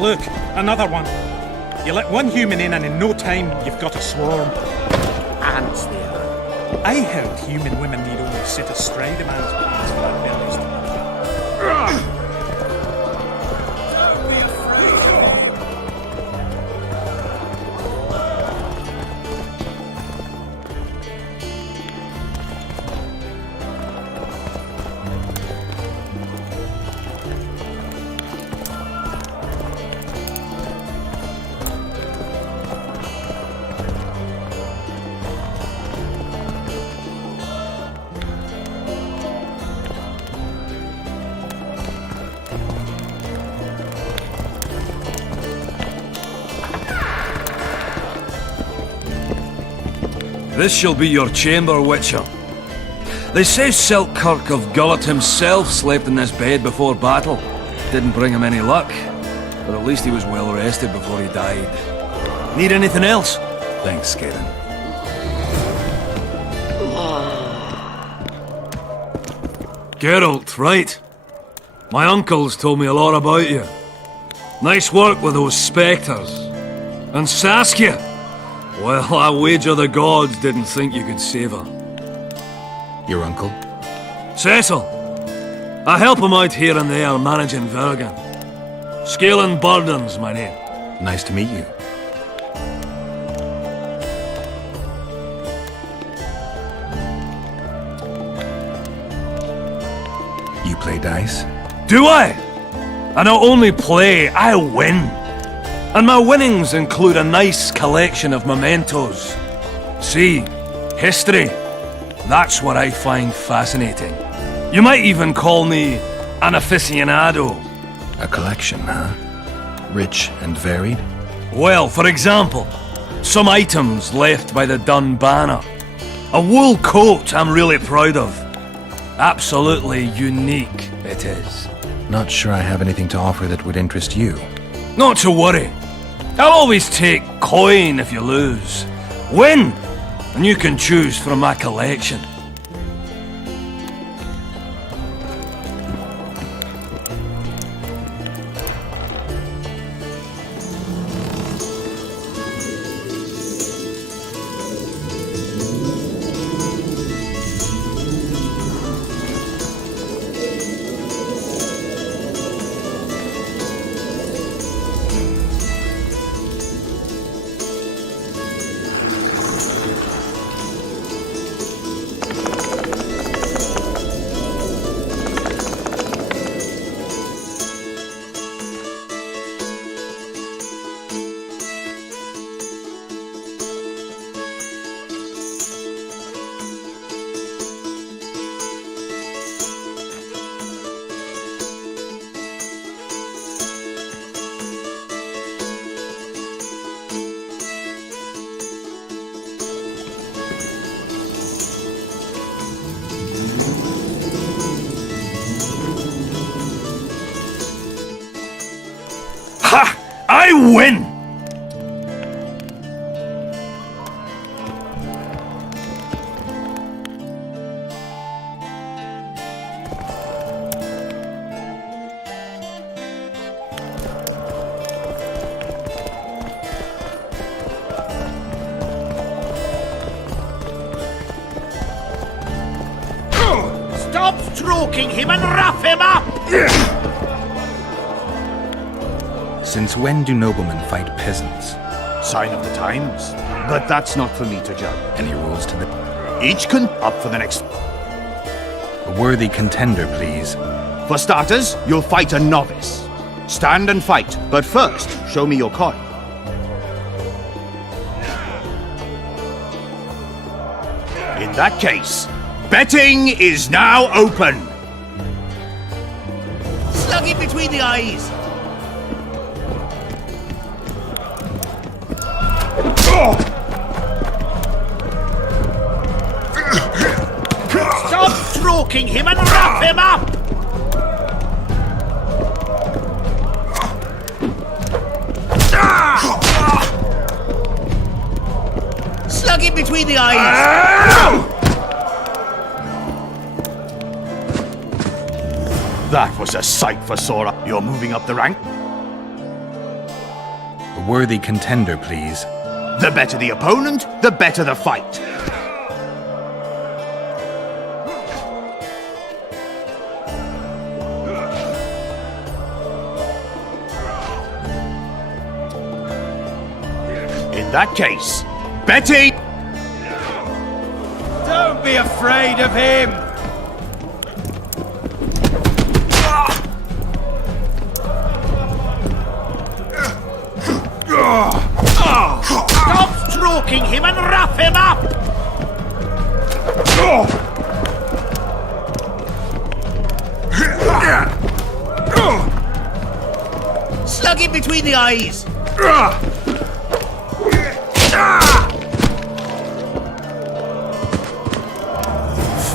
Look, another one. You let one human in and in no time you've got a swarm. Ants they are. I heard human women need only sit astride a man's pants for their bellies to matter. This shall be your chamber, Witcher. They say Selkirk of Gullet himself slept in this bed before battle. Didn't bring him any luck, but at least he was well rested before he died. Need anything else? Thanks, Skaden. Geralt, right. My uncles told me a lot about you. Nice work with those spectres. And Saskia! Well, I wager the gods didn't think you could save her. Your uncle? Cecil. I help him out here and there managing Vergen. Scaling Burdens, my name. Nice to meet you. You play dice? Do I? I not only play, I win. And my winnings include a nice collection of mementos. See, history. That's what I find fascinating. You might even call me an aficionado. A collection, huh? Rich and varied? Well, for example, some items left by the Dun Banner. A wool coat I'm really proud of. Absolutely unique, it is. Not sure I have anything to offer that would interest you. Not to worry. I'll always take coin if you lose. Win! And you can choose from my collection. I win! Stop stroking him and rough him up! Since when do noblemen fight peasants? Sign of the times. But that's not for me to judge. Any rules to the... Each can up for the next. A worthy contender, please. For starters, you'll fight a novice. Stand and fight, but first, show me your coin. In that case, betting is now open. Slug it between the eyes. Stop stroking him and wrap him up! Slug him between the eyes! That was a sight for Sora. You're moving up the rank. A worthy contender, please. The better the opponent, the better the fight. In that case, betting... Don't be afraid of him! Stop stroking him and rough him up! Slug him between the eyes!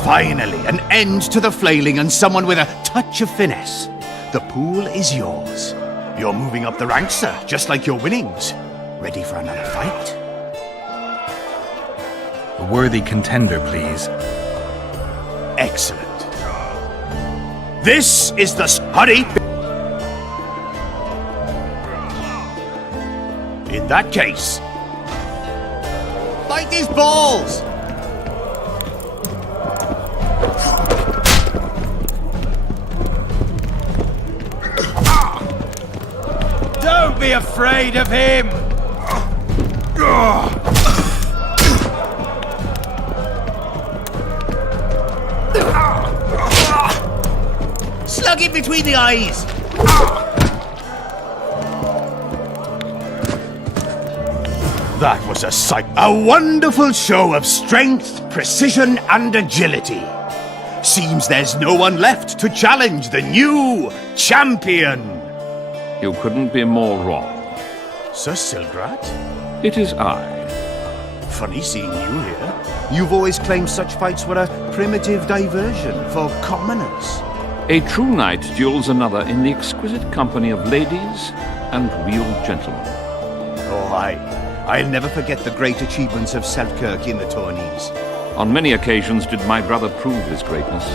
Finally, an end to the flailing and someone with a touch of finesse. The pool is yours. You're moving up the ranks, sir, just like your winnings. Ready for another fight? A worthy contender, please. Excellent. This is the... Hurry! In that case... Fight his balls! Don't be afraid of him! Slug him between the eyes! That was a sight. A wonderful show of strength, precision, and agility. Seems there's no one left to challenge the new champion. You couldn't be more wrong. Sir Silgrat? It is I. Funny seeing you here. You've always claimed such fights were a primitive diversion for commoners. A true knight duels another in the exquisite company of ladies and real gentlemen. Oh, I'll never forget the great achievements of Selkirk in the tourneys. On many occasions did my brother prove his greatness.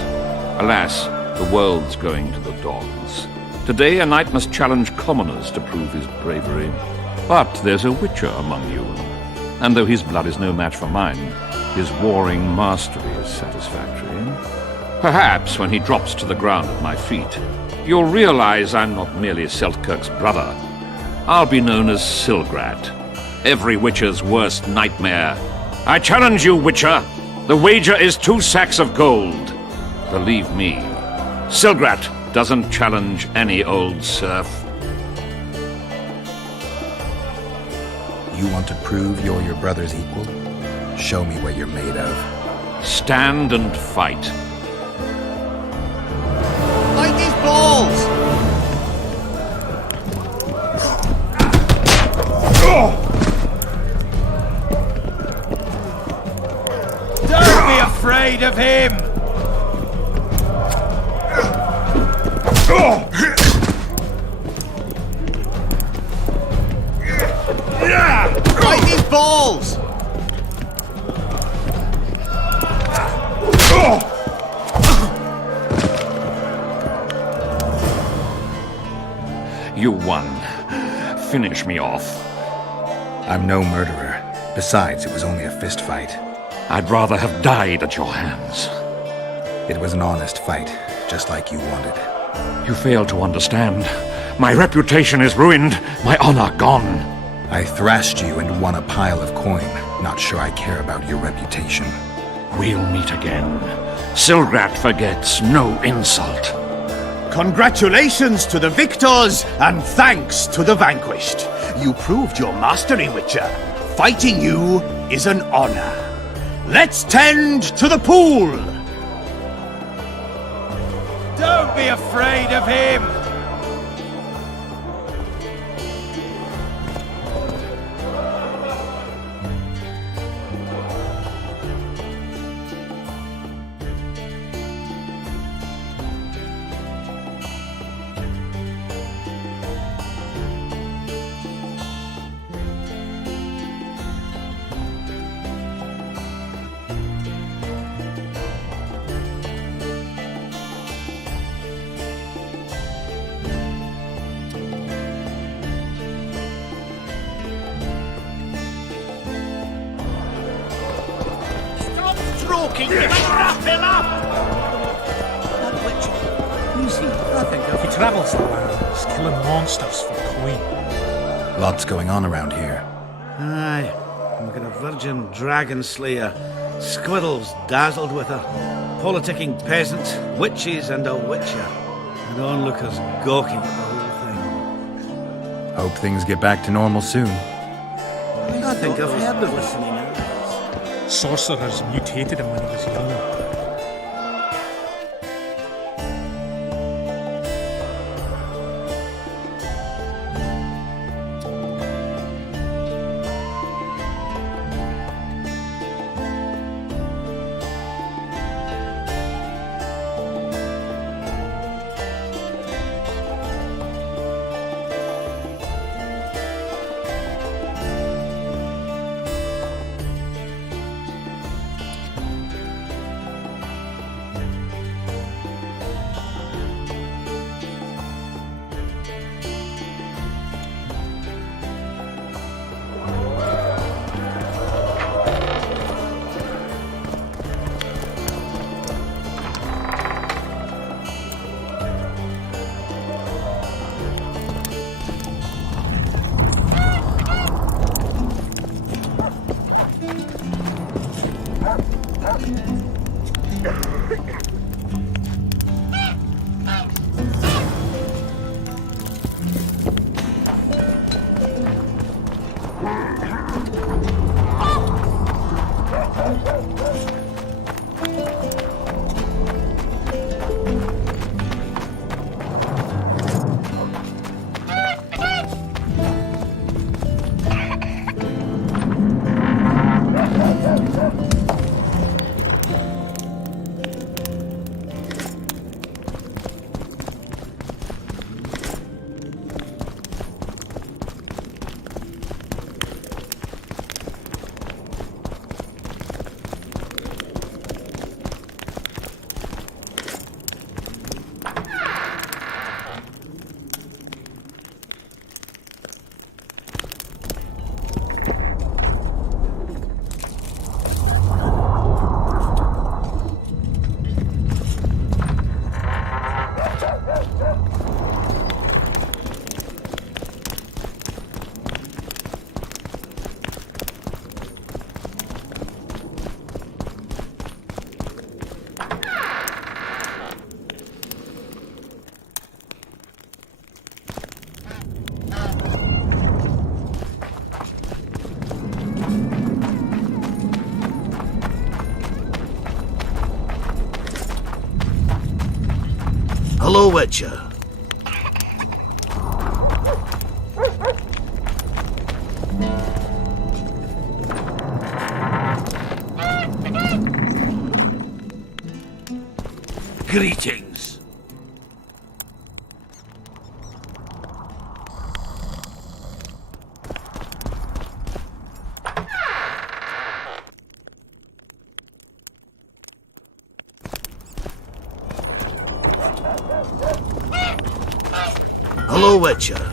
Alas, the world's going to the dogs. Today a knight must challenge commoners to prove his bravery. But there's a witcher among you, and though his blood is no match for mine, his warring mastery is satisfactory. Perhaps when he drops to the ground at my feet, you'll realize I'm not merely Selkirk's brother. I'll be known as Silgrat, every witcher's worst nightmare. I challenge you, witcher. The wager is 2 sacks of gold. Believe me, Silgrat doesn't challenge any old serf. You want to prove you're your brother's equal? Show me what you're made of. Stand and fight. Fight his balls! Don't be afraid of him! his balls! You won. Finish me off. I'm no murderer. Besides, it was only a fist fight. I'd rather have died at your hands. It was an honest fight, just like you wanted. You fail to understand. My reputation is ruined, my honor gone. I thrashed you and won a pile of coin. Not sure I care about your reputation. We'll meet again. Silgrat forgets no insult. Congratulations to the victors, and thanks to the vanquished. You proved your mastery, Witcher. Fighting you is an honor. Let's tend to the pool! Don't be afraid of him! Stroking him and wrap him up! Easy, nothing. He travels the lands, killing monsters for coin. Lots going on around here. Aye, we've got a virgin dragon slayer, squirrels dazzled with her, politicking peasants, witches and a witcher, and onlookers gawking at the whole thing. Hope things get back to normal soon. I think I've heard of listening out. Sorcerers mutated him when he was young. Hello, Witcher. Greetings. Hello, Witcher.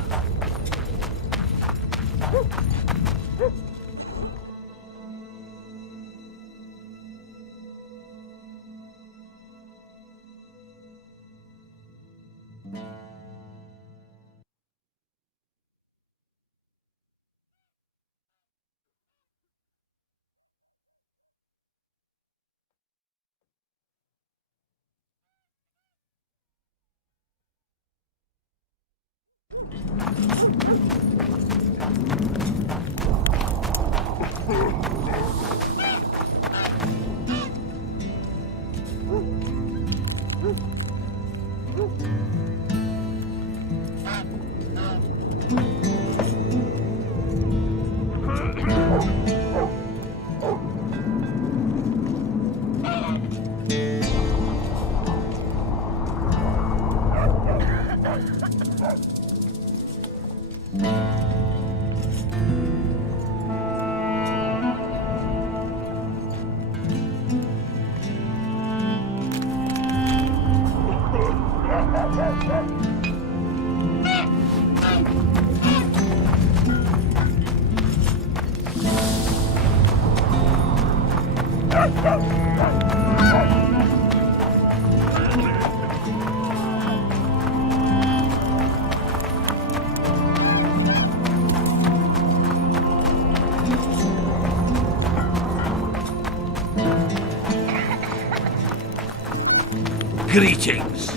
Greetings.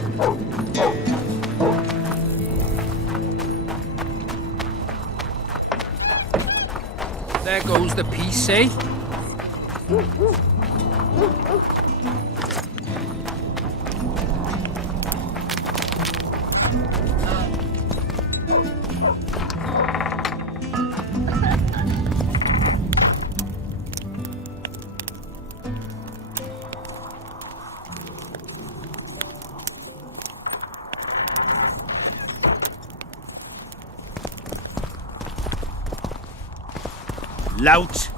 There goes the piece, eh? Lout.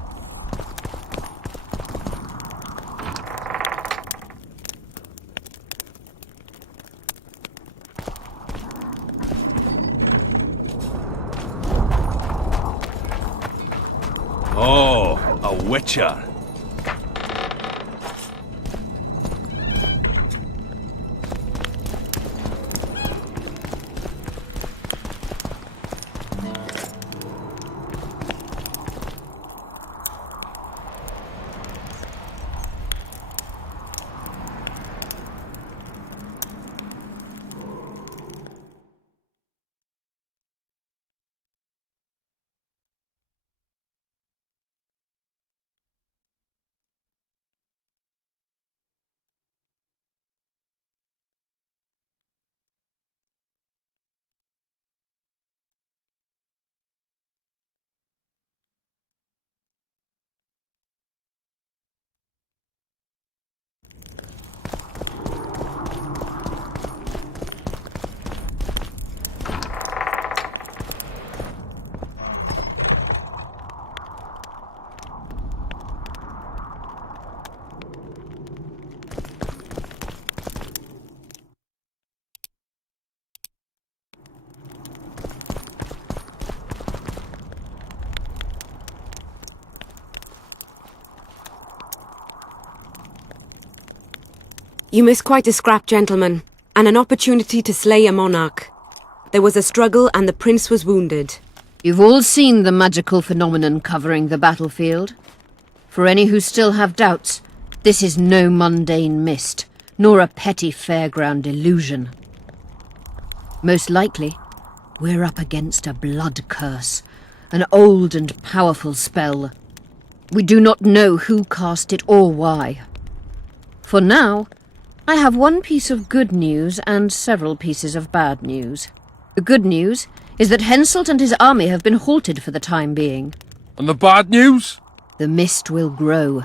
Oh, a witcher. You miss quite a scrap, gentlemen, and an opportunity to slay a monarch. There was a struggle and the prince was wounded. You've all seen the magical phenomenon covering the battlefield. For any who still have doubts, this is no mundane mist, nor a petty fairground illusion. Most likely, we're up against a blood curse, an old and powerful spell. We do not know who cast it or why. For now, I have one piece of good news and several pieces of bad news. The good news is that Henselt and his army have been halted for the time being. And the bad news? The mist will grow.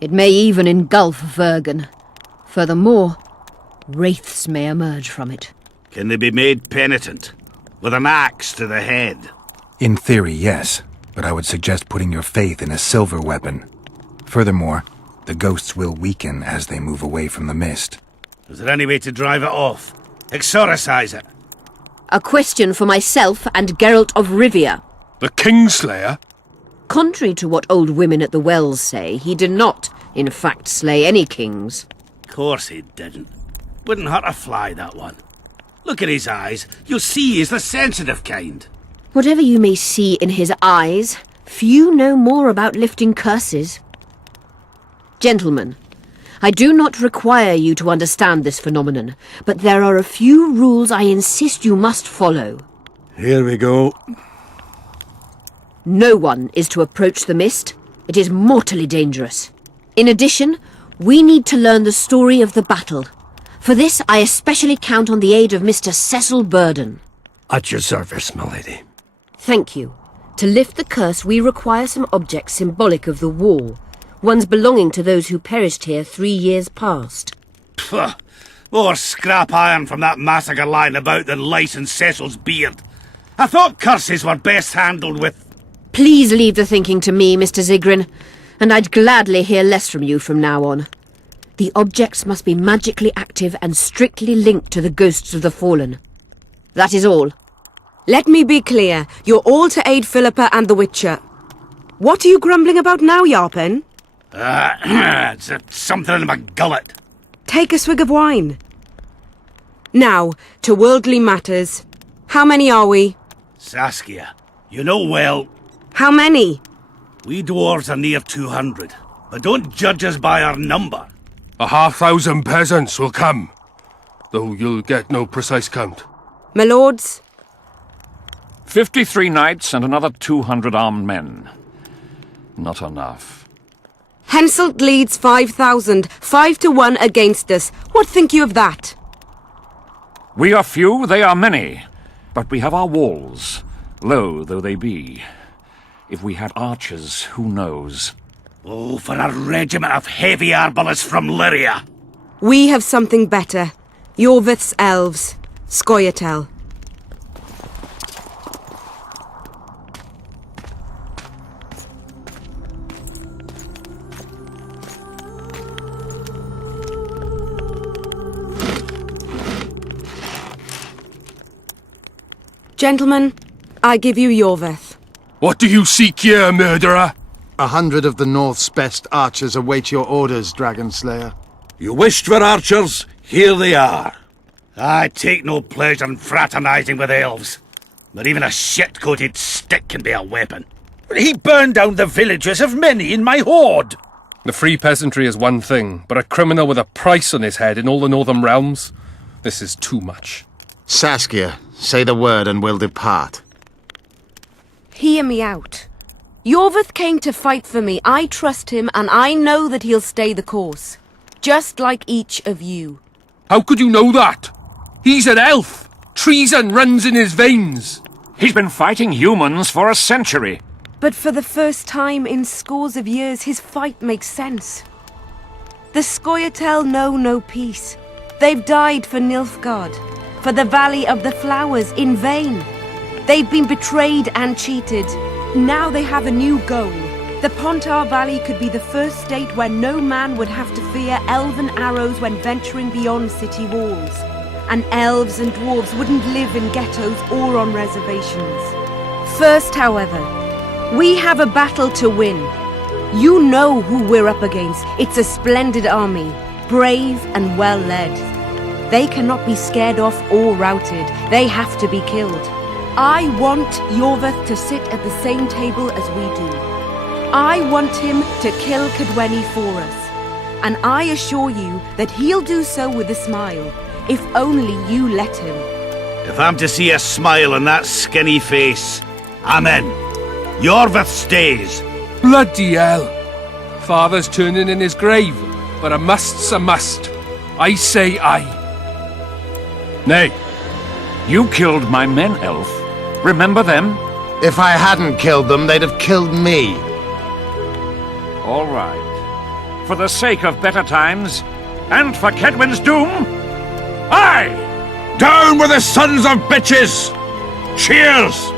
It may even engulf Vergen. Furthermore, wraiths may emerge from it. Can they be made penitent? With an axe to the head? In theory, yes, but I would suggest putting your faith in a silver weapon. Furthermore, the ghosts will weaken as they move away from the mist. Is there any way to drive it off? Exorcise it? A question for myself and Geralt of Rivia. The Kingslayer? Contrary to what old women at the wells say, he did not, in fact, slay any kings. Course he didn't. Wouldn't hurt a fly, that one. Look at his eyes. You'll see he's the sensitive kind. Whatever you may see in his eyes, few know more about lifting curses. Gentlemen, I do not require you to understand this phenomenon, but there are a few rules I insist you must follow. Here we go. No one is to approach the mist. It is mortally dangerous. In addition, we need to learn the story of the battle. For this, I especially count on the aid of Mr. Cecil Burden. At your service, my lady. Thank you. To lift the curse, we require some objects symbolic of the war, ones belonging to those who perished here 3 years past. Pugh! More scrap iron from that massacre lying about than lice in Cecil's beard. I thought curses were best handled with... Please leave the thinking to me, Mr. Zigrin, and I'd gladly hear less from you from now on. The objects must be magically active and strictly linked to the ghosts of the fallen. That is all. Let me be clear. You're all to aid Philippa and the Witcher. What are you grumbling about now, Yarpen? It's something in my gullet. Take a swig of wine. Now, to worldly matters. How many are we? Saskia, you know well, How many? we dwarves are near 200, but don't judge us by our number. 1,000 peasants will come, though you'll get no precise count. My lords? 53 knights and another 200 armed men. Not enough. Henselt leads 5,000, 5 to 1 against us. What think you of that? We are few, they are many. But we have our walls, low though they be. If we had archers, who knows? Oh, for a regiment of heavy arbalists from Lyria. We have something better. Yorvith's elves. Scoia'tael. Gentlemen, I give you Yorvith. What do you seek here, murderer? 100 of the North's best archers await your orders, Dragon Slayer. You wished for archers? Here they are. I take no pleasure in fraternizing with elves, but even a shit-coated stick can be a weapon. He burned down the villages of many in my horde. The free peasantry is one thing, but a criminal with a price on his head in all the northern realms? This is too much. Saskia, say the word and we'll depart. Hear me out. Yorvith came to fight for me. I trust him, and I know that he'll stay the course. Just like each of you. How could you know that? He's an elf! Treason runs in his veins! He's been fighting humans for a century. But for the first time in scores of years, his fight makes sense. The Scoia'tael know no peace. They've died for Nilfgaard, for the Valley of the Flowers, in vain. They've been betrayed and cheated. Now they have a new goal. The Pontar Valley could be the first state where no man would have to fear elven arrows when venturing beyond city walls. And elves and dwarves wouldn't live in ghettos or on reservations. First, however, we have a battle to win. You know who we're up against. It's a splendid army, brave and well led. They cannot be scared off or routed. They have to be killed. I want Yorvith to sit at the same table as we do. I want him to kill Cadweni for us. And I assure you that he'll do so with a smile, if only you let him. If I'm to see a smile on that skinny face, I'm in. Yorvith stays. Bloody hell! Father's turning in his grave, but a must's a must. I say aye. Nay, you killed my men, elf. Remember them? If I hadn't killed them, they'd have killed me. All right. For the sake of better times, and for Kedwin's doom, aye! Down with the sons of bitches! Cheers!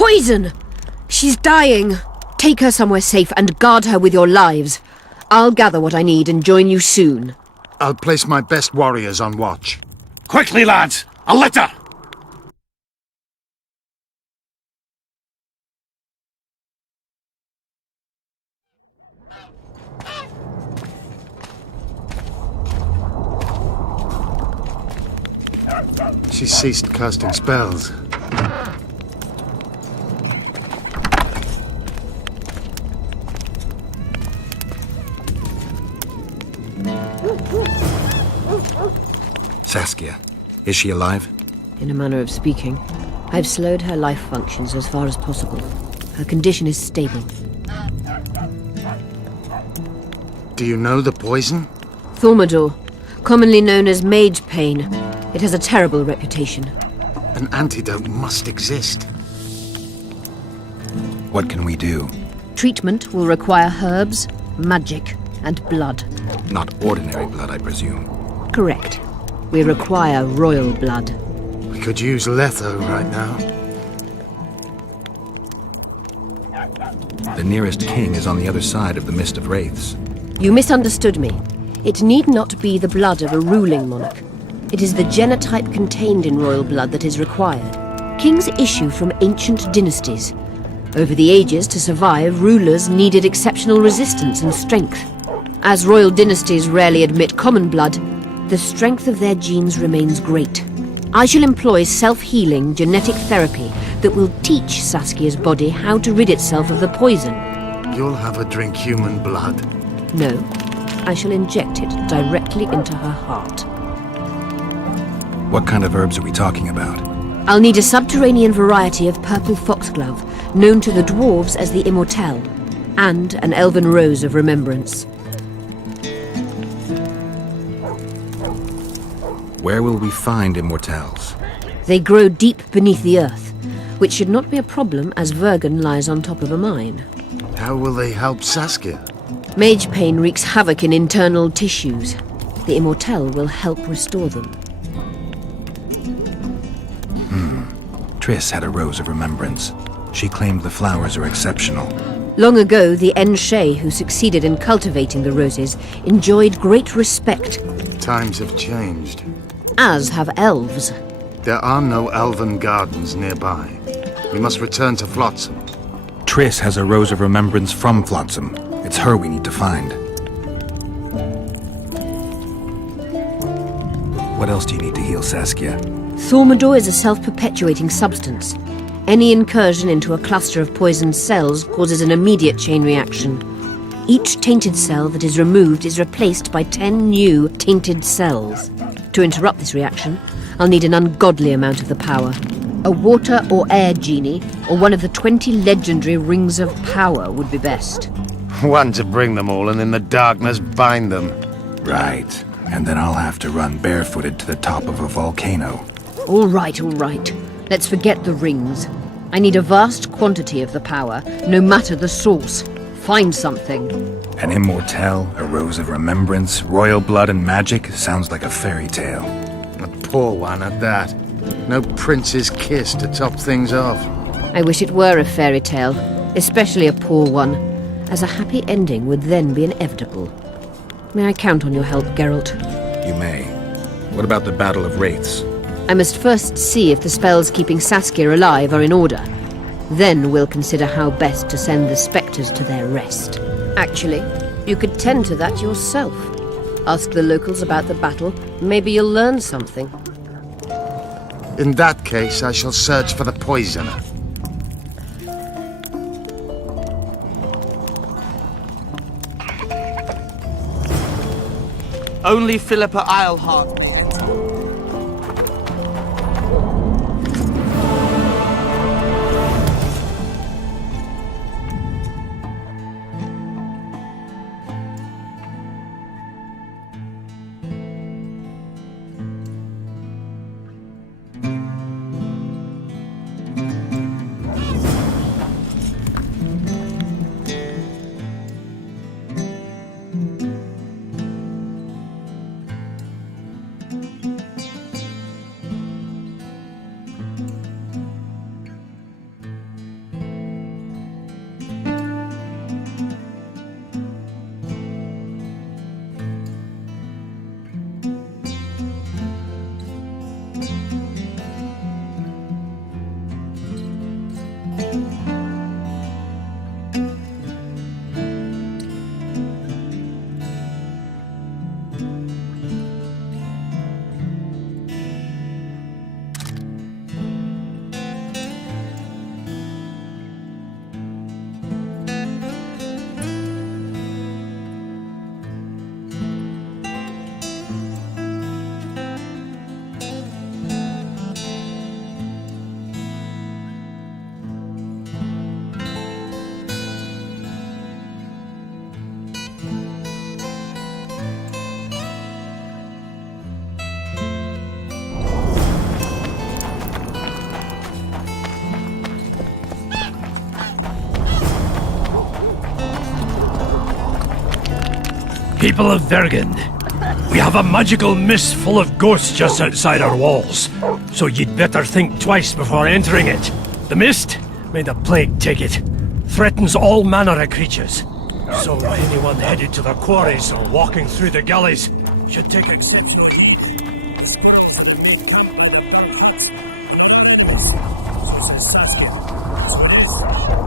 poison! She's dying. Take her somewhere safe and guard her with your lives. I'll gather what I need and join you soon. I'll place my best warriors on watch. Quickly, lads! A litter! She ceased casting spells. Saskia, is she alive? In a manner of speaking, I've slowed her life functions as far as possible. Her condition is stable. Do you know the poison? Thaumadour, commonly known as mage pain. It has a terrible reputation. An antidote must exist. What can we do? Treatment will require herbs, magic, and blood. Not ordinary blood, I presume. Correct. We require royal blood. We could use Letho right now. The nearest king is on the other side of the Mist of Wraiths. You misunderstood me. It need not be the blood of a ruling monarch. It is the genotype contained in royal blood that is required. Kings issue from ancient dynasties. Over the ages, to survive, rulers needed exceptional resistance and strength. As royal dynasties rarely admit common blood, the strength of their genes remains great. I shall employ self-healing genetic therapy that will teach Saskia's body how to rid itself of the poison. You'll have her drink human blood. No, I shall inject it directly into her heart. What kind of herbs are we talking about? I'll need a subterranean variety of purple foxglove, known to the dwarves as the Immortelle, and an elven rose of remembrance. Where will we find immortelles? They grow deep beneath the earth, which should not be a problem as Vergen lies on top of a mine. How will they help Saskia? Mage pain wreaks havoc in internal tissues. The Immortelle will help restore them. Triss had a rose of remembrance. She claimed the flowers are exceptional. Long ago, the Enshe who succeeded in cultivating the roses enjoyed great respect, Times have changed. as have elves. There are no elven gardens nearby. We must return to Flotsam. Triss has a rose of remembrance from Flotsam. It's her we need to find. What else do you need to heal Saskia? Thaumadour is a self-perpetuating substance. Any incursion into a cluster of poisoned cells causes an immediate chain reaction. Each tainted cell that is removed is replaced by 10 new tainted cells. To interrupt this reaction, I'll need an ungodly amount of the power. A water or air genie, or one of the 20 legendary rings of power would be best. One to bring them all and in the darkness bind them. Right. And then I'll have to run barefooted to the top of a volcano. All right. Let's forget the rings. I need a vast quantity of the power, no matter the source. Find something. An immortelle, a rose of remembrance, royal blood and magic sounds like a fairy tale. A poor one at that. No prince's kiss to top things off. I wish it were a fairy tale, especially a poor one, as a happy ending would then be inevitable. May I count on your help, Geralt? You may. What about the Battle of Wraiths? I must first see if the spells keeping Saskia alive are in order. Then we'll consider how best to send the spectres to their rest. Actually, you could tend to that yourself. Ask the locals about the battle. Maybe you'll learn something. In that case, I shall search for the poisoner. Only Philippa Eilhart. People of Vergen, we have a magical mist full of ghosts just outside our walls, so you'd better think twice before entering it. The mist, may the plague take it, threatens all manner of creatures. So anyone headed to the quarries or walking through the gullies should take exceptional heed. Squirrels may camp in the dark. So says Saskia. So it is.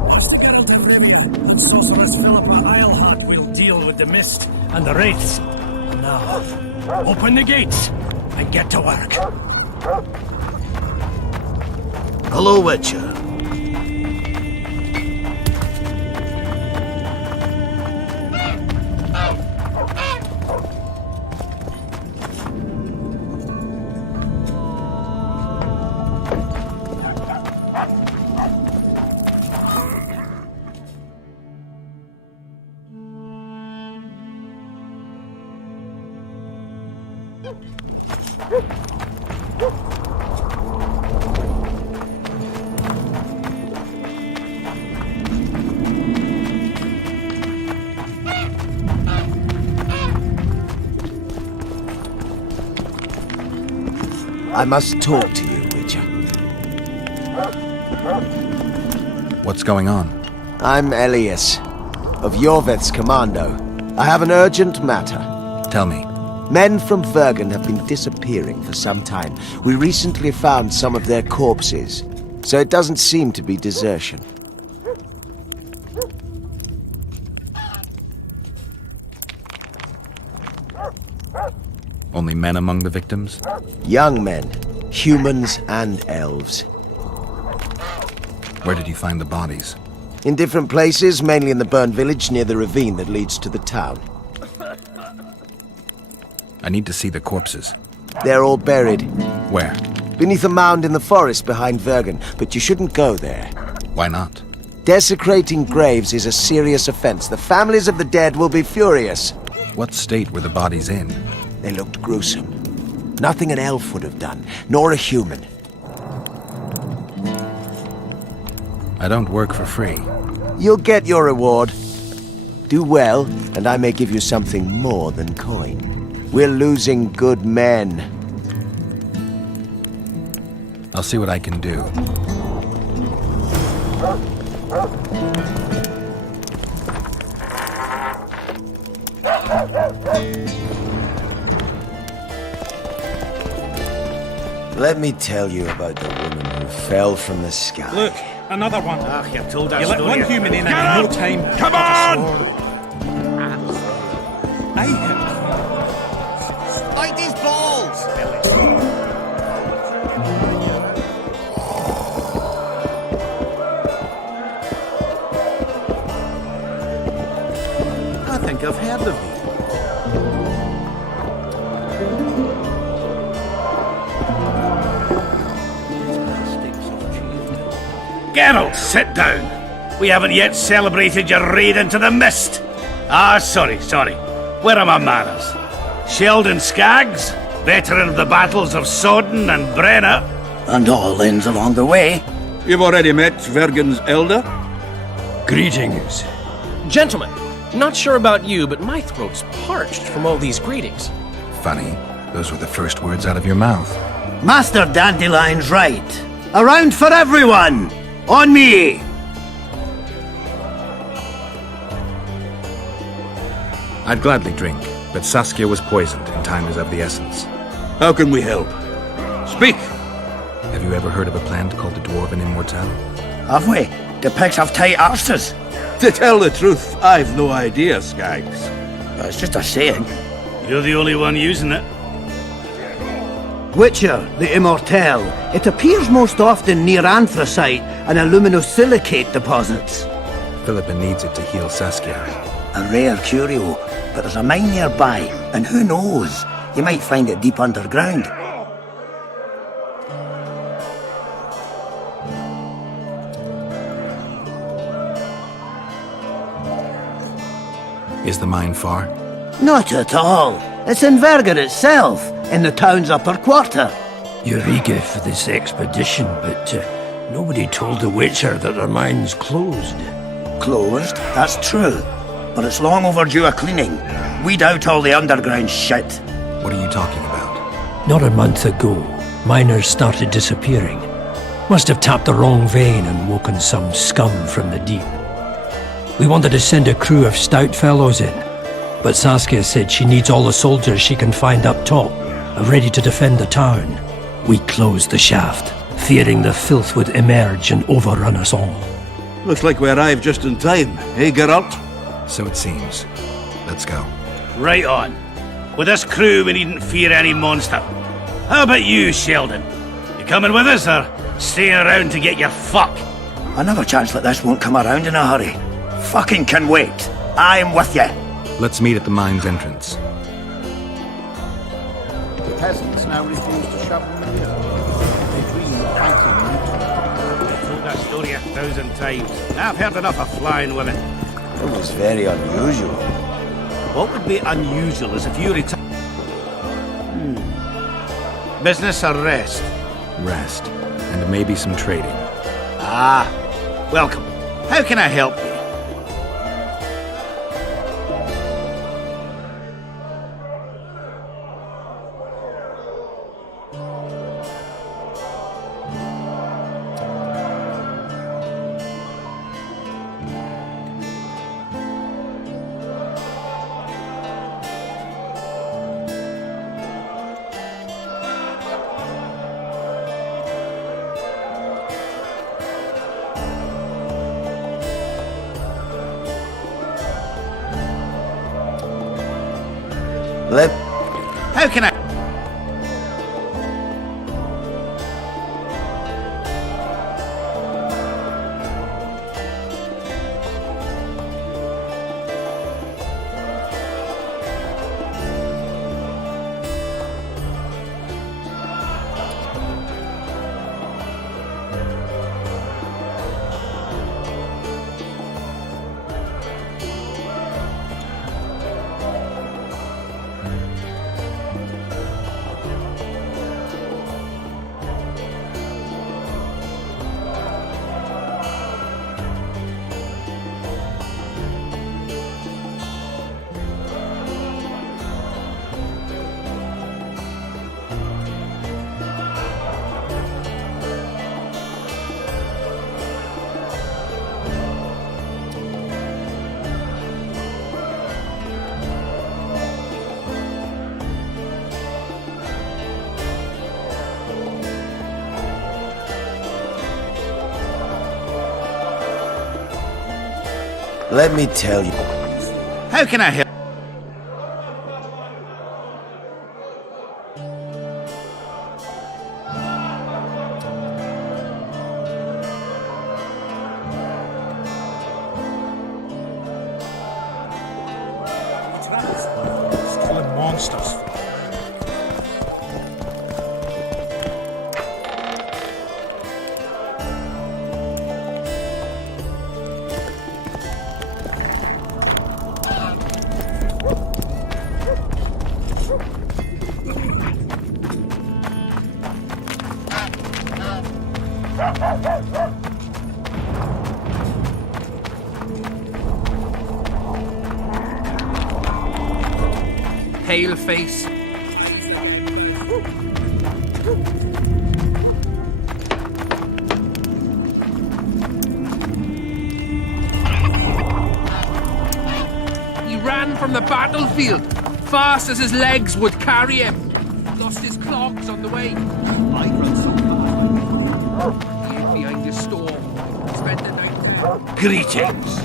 Once the Geralt of Rivia, Sorceress Philippa Eilhart will deal with the mist and the wraiths. And now, open the gates and get to work. Hello, Witcher. I must talk to you, Witcher. What's going on? I'm Elias, of Jorveth's commando. I have an urgent matter. Tell me. Men from Vergen have been disappearing for some time. We recently found some of their corpses, so it doesn't seem to be desertion. Only men among the victims? Young men, humans and elves. Where did you find the bodies? In different places, mainly in the burned village near the ravine that leads to the town. I need to see the corpses. They're all buried. Where? Beneath a mound in the forest behind Vergen, but you shouldn't go there. Why not? Desecrating graves is a serious offense. The families of the dead will be furious. What state were the bodies in? They looked gruesome. Nothing an elf would have done, nor a human. I don't work for free. You'll get your reward. Do well, and I may give you something more than coin. We're losing good men. I'll see what I can do. Let me tell you about the woman who fell from the sky. Look, another one. Ah, you've told that You let story. one human in and in no time. Come on! I heard. Bite his balls! I think I've heard of you. Geralt, sit down. We haven't yet celebrated your raid into the mist. Ah, sorry. Where are my manners? Sheldon Skaggs, veteran of the battles of Sodden and Brenna. And all ends along the way. You've already met Vergen's elder? Greetings. Gentlemen, not sure about you, but my throat's parched from all these greetings. Funny, those were the first words out of your mouth. Master Dandelion's right. A round for everyone! On me! I'd gladly drink, but Saskia was poisoned and time is of the essence. How can we help? Speak! Have you ever heard of a plant called the Dwarven Immortelle? Have we? The pigs have tight arses. To tell the truth, I've no idea, Skaggs. It's just a saying. You're the only one using it. Witcher, the Immortelle. It appears most often near anthracite and aluminosilicate deposits. Philippa needs it to heal Saskia. A rare curio, but there's a mine nearby, and who knows? You might find it deep underground. Is the mine far? Not at all. It's in Vergen itself, in the town's upper quarter. You're eager for this expedition, but nobody told the Witcher that their mine's closed. Closed, that's true. But it's long overdue a cleaning. Weed out all the underground shit. What are you talking about? Not a month ago, miners started disappearing. Must have tapped the wrong vein and woken some scum from the deep. We wanted to send a crew of stout fellows in, but Saskia said she needs all the soldiers she can find up top, ready to defend the town. We closed the shaft, fearing the filth would emerge and overrun us all. Looks like we arrived just in time, eh, Geralt? So it seems. Let's go. Right on. With this crew, we needn't fear any monster. How about you, Sheldon? You coming with us, or staying around to get your fuck? Another chance like this won't come around in a hurry. Fucking can wait. I'm with you. Let's meet at the mine's entrance. The peasants now refuse to shovel manure. They dream of fighting mutiny. I've told that story 1,000 times. I've heard enough of flying women. It was very unusual. What would be unusual is if you retire. Business or rest? Rest. And maybe some trading. Ah, welcome. How can I help you? How can I... Let me tell you. How can I help? It's killing monsters. Pale face. He ran from the battlefield, fast as his legs would carry him. Lost his clogs on the way. I run so fast. He hid behind his store. Spent the night there. Greetings.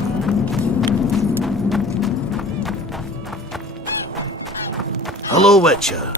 Hello, Witcher.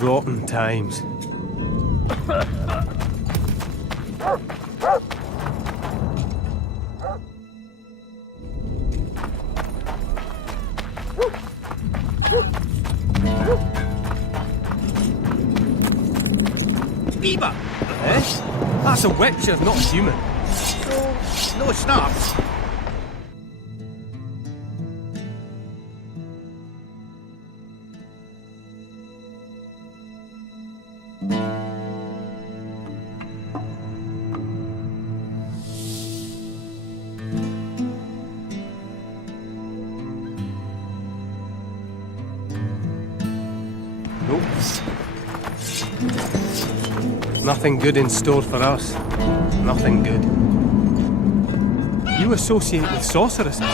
Rotten times. Beaver! Eh? That's a witcher, not a human. No, it's not. Nope. Nothing good in store for us. Nothing good. You associate with sorceresses.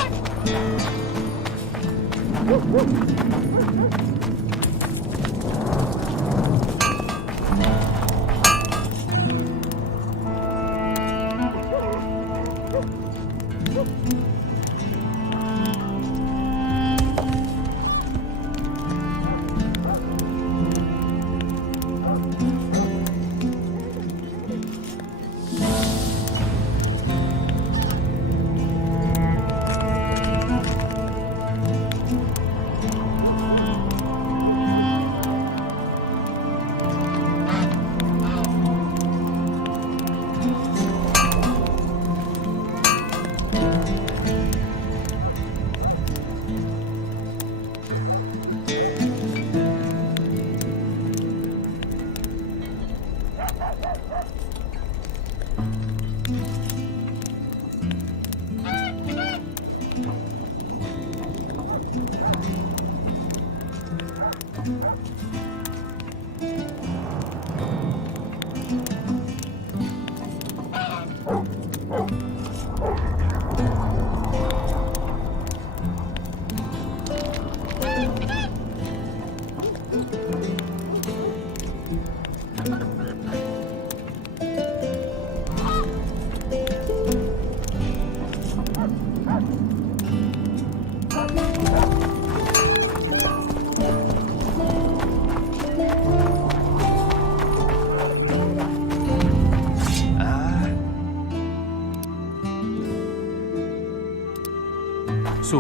So,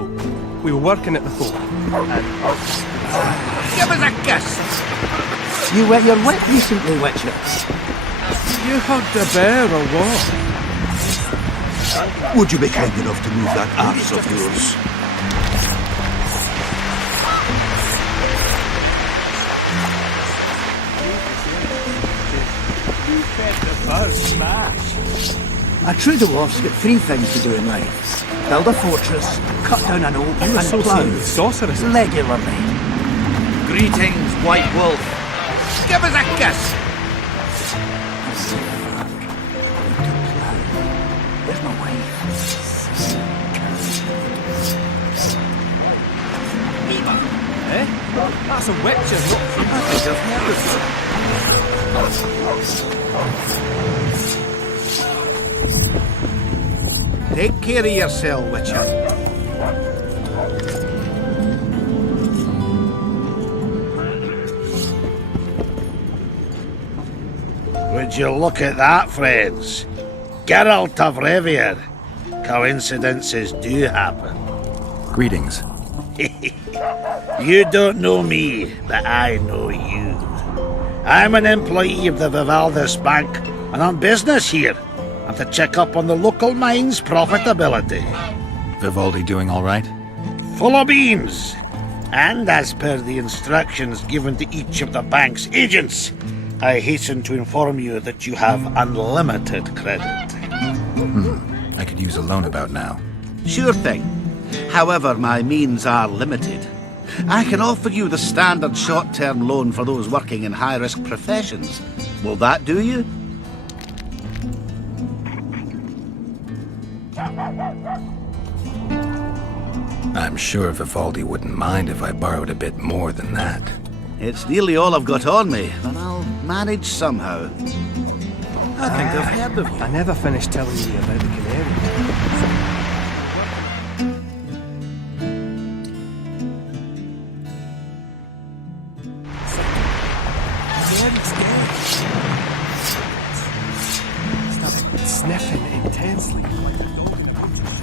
we were working at the fort. Give us a kiss! You wet your wit recently, Witcher. You hugged a bear or what? Would you be kind enough to move that arse of yours? A true dwarf's got three things to do in life. Build a fortress, cut down an oak, and plough. Sorceress. Regularly. Greetings, White Wolf. Give us a kiss! Where's my wife? Eh? That's a witcher, not a human. I think I've heard of you. Take care of yourself, Witcher. Would you look at that, friends? Geralt of Rivia. Coincidences do happen. Greetings. You don't know me, but I know you. I'm an employee of the Vivaldis Bank, and on business here. I'm to check up on the local mine's profitability. Vivaldi doing all right? Full of beans. And as per the instructions given to each of the bank's agents, I hasten to inform you that you have unlimited credit. I could use a loan about now. Sure thing. However, my means are limited. I can offer you the standard short-term loan for those working in high-risk professions. Will that do you? I'm sure Vivaldi wouldn't mind if I borrowed a bit more than that. It's nearly all I've got on me, but I'll manage somehow. I think I've heard of you. I never finished telling you about the canary. Eric's dead. Started sniffing intensely like a dog in a butcher's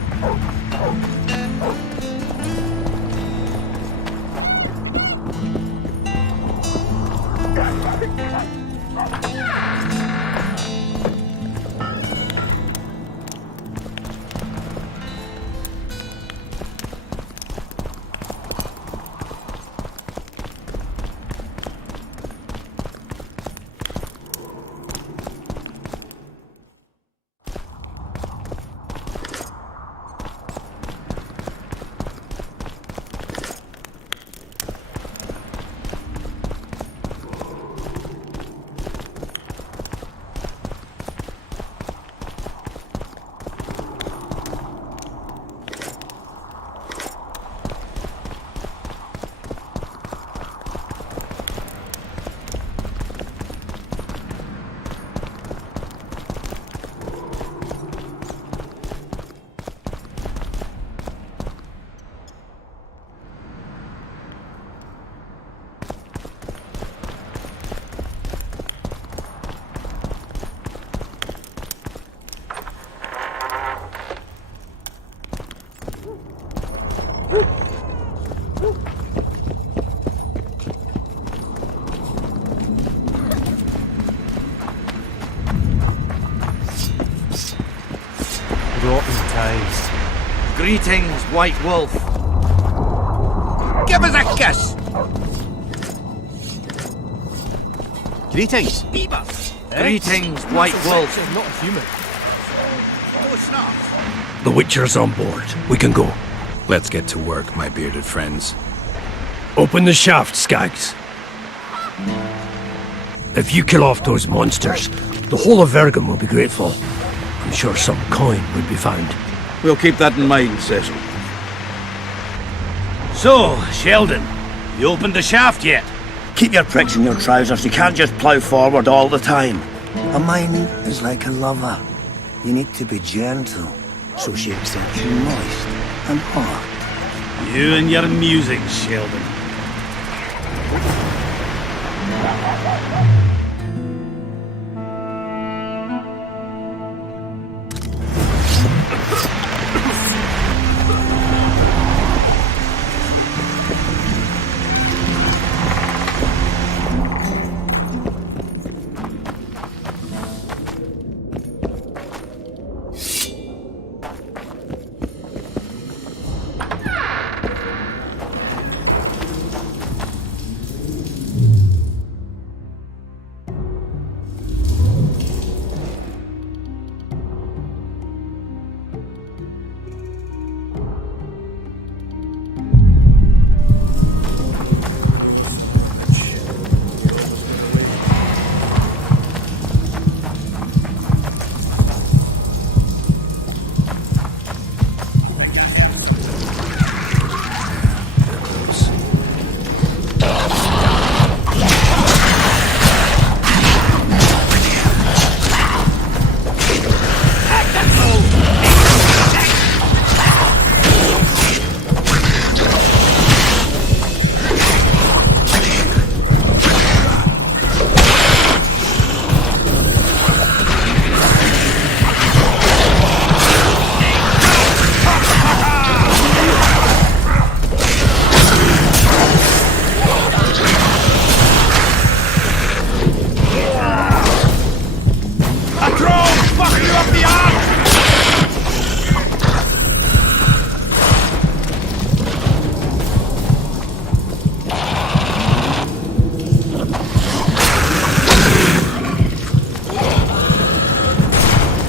rotten ties. Greetings, White Wolf. Give us a kiss! Greetings. Greetings, White Wolf. Not human. No snuff. The Witcher's on board. We can go. Let's get to work, my bearded friends. Open the shaft, Skags. If you kill off those monsters, the whole of Vergum will be grateful. I'm sure some coin would be found. We'll keep that in mind, Cecil. So, Sheldon, you opened the shaft yet? Keep your pricks in your trousers. You can't just plough forward all the time. A mine is like a lover. You need to be gentle, so she accepts you moist and hot. You and your music, Sheldon.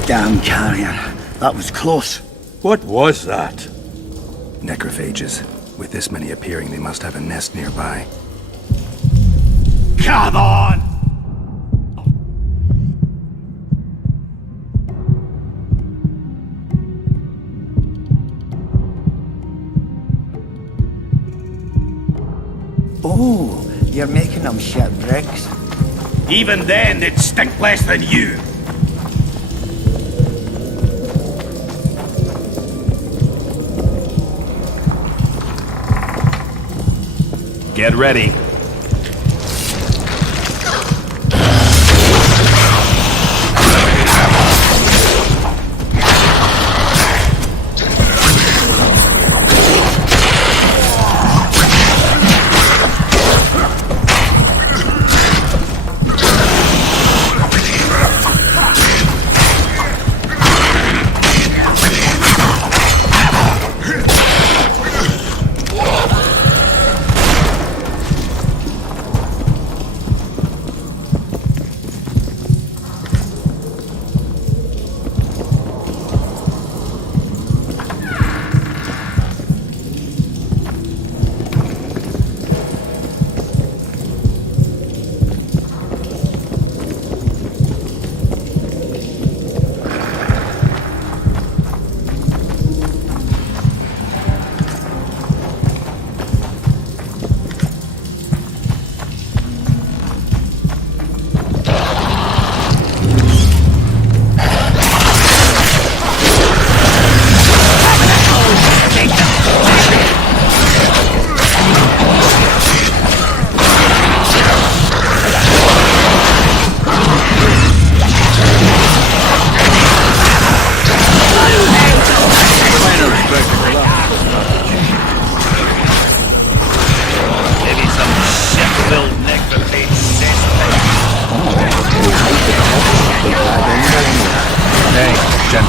Damn carrion. That was close. What was that? Necrophages. With this many appearing, they must have a nest nearby. Come on! Oh, you're making them shit bricks. Even then, they'd stink less than you. Get ready.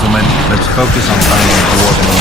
gentlemen, let's focus on finding Dwarven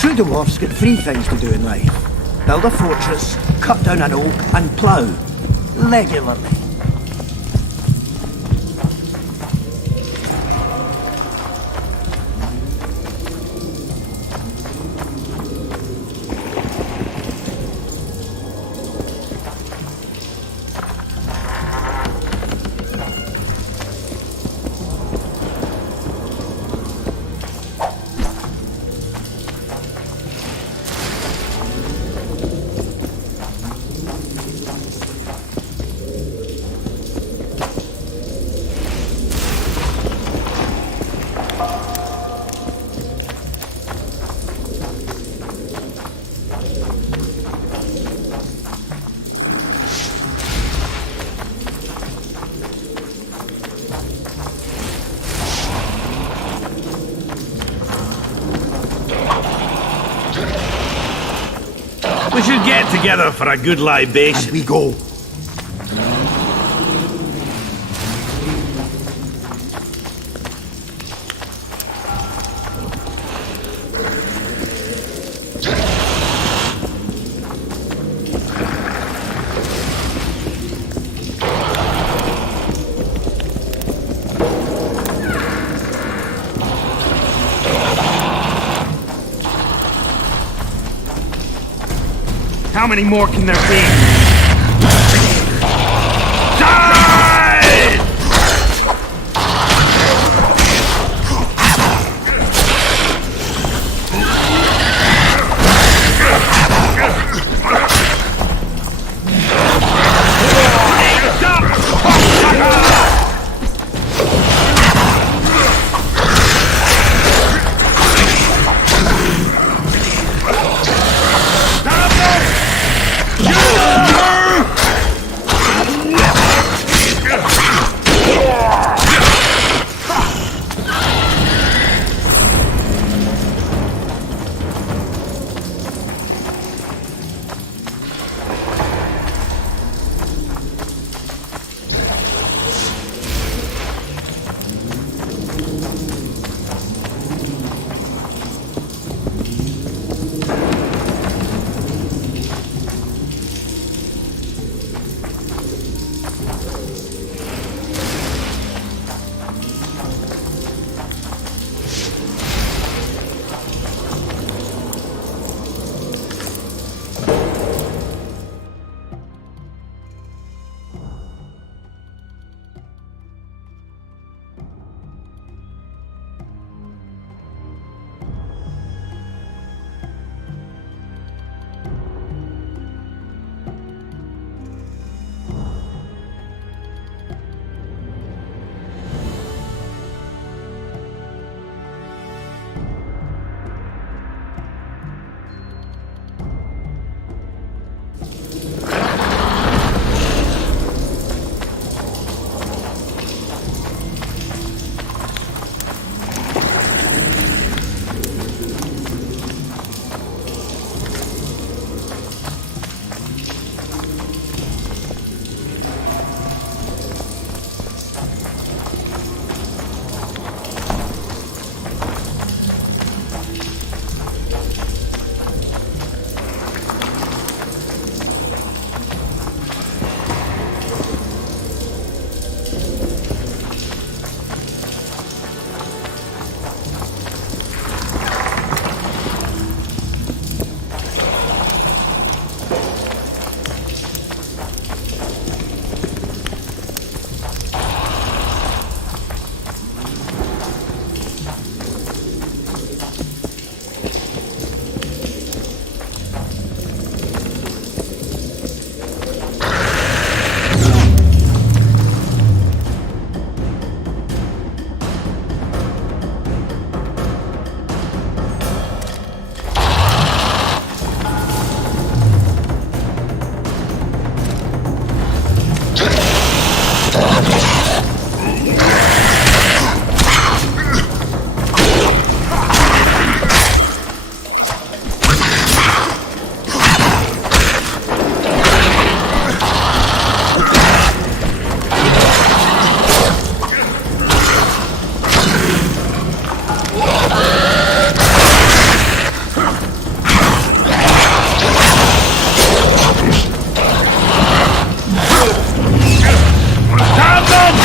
True dwarf's got three things to do in life. Build a fortress, cut down an oak, and plough. Regularly. We should get together for a good libation. And we go. many more can there be? Have them!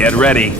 Get ready.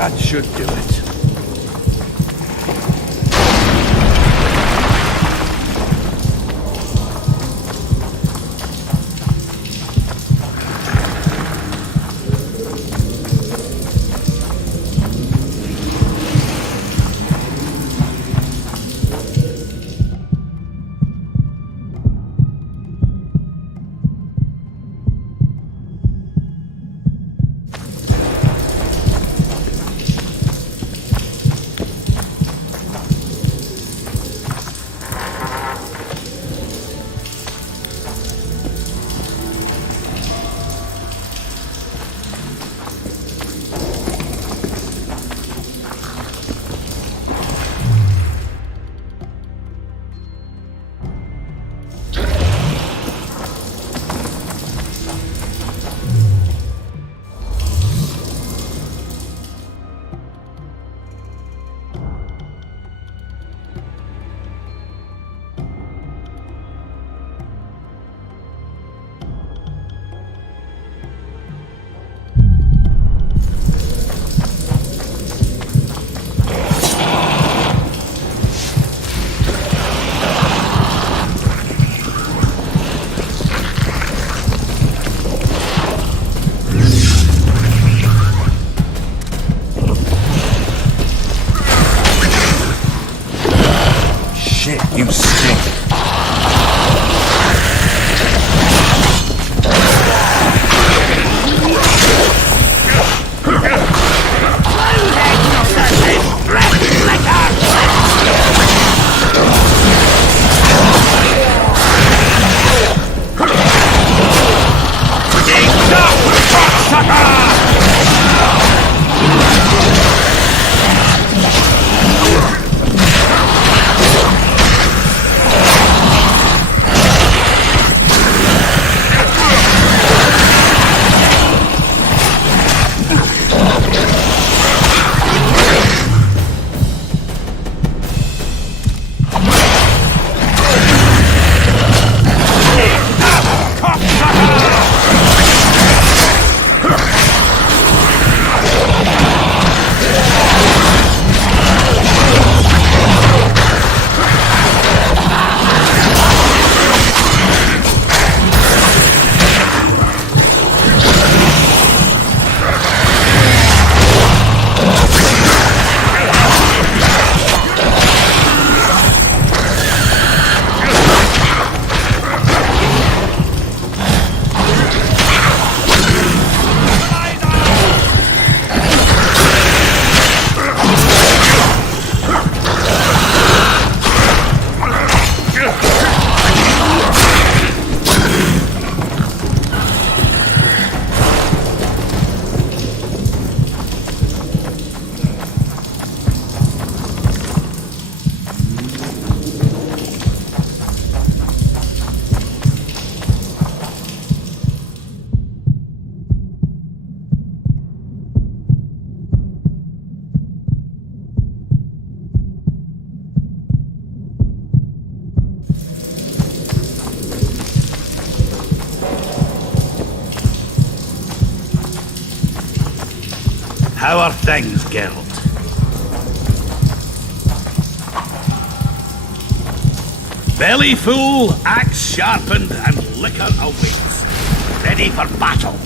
That should do it. You stink. How are things, Geralt? Belly full, axe sharpened, and liquor awaits. Ready for battle.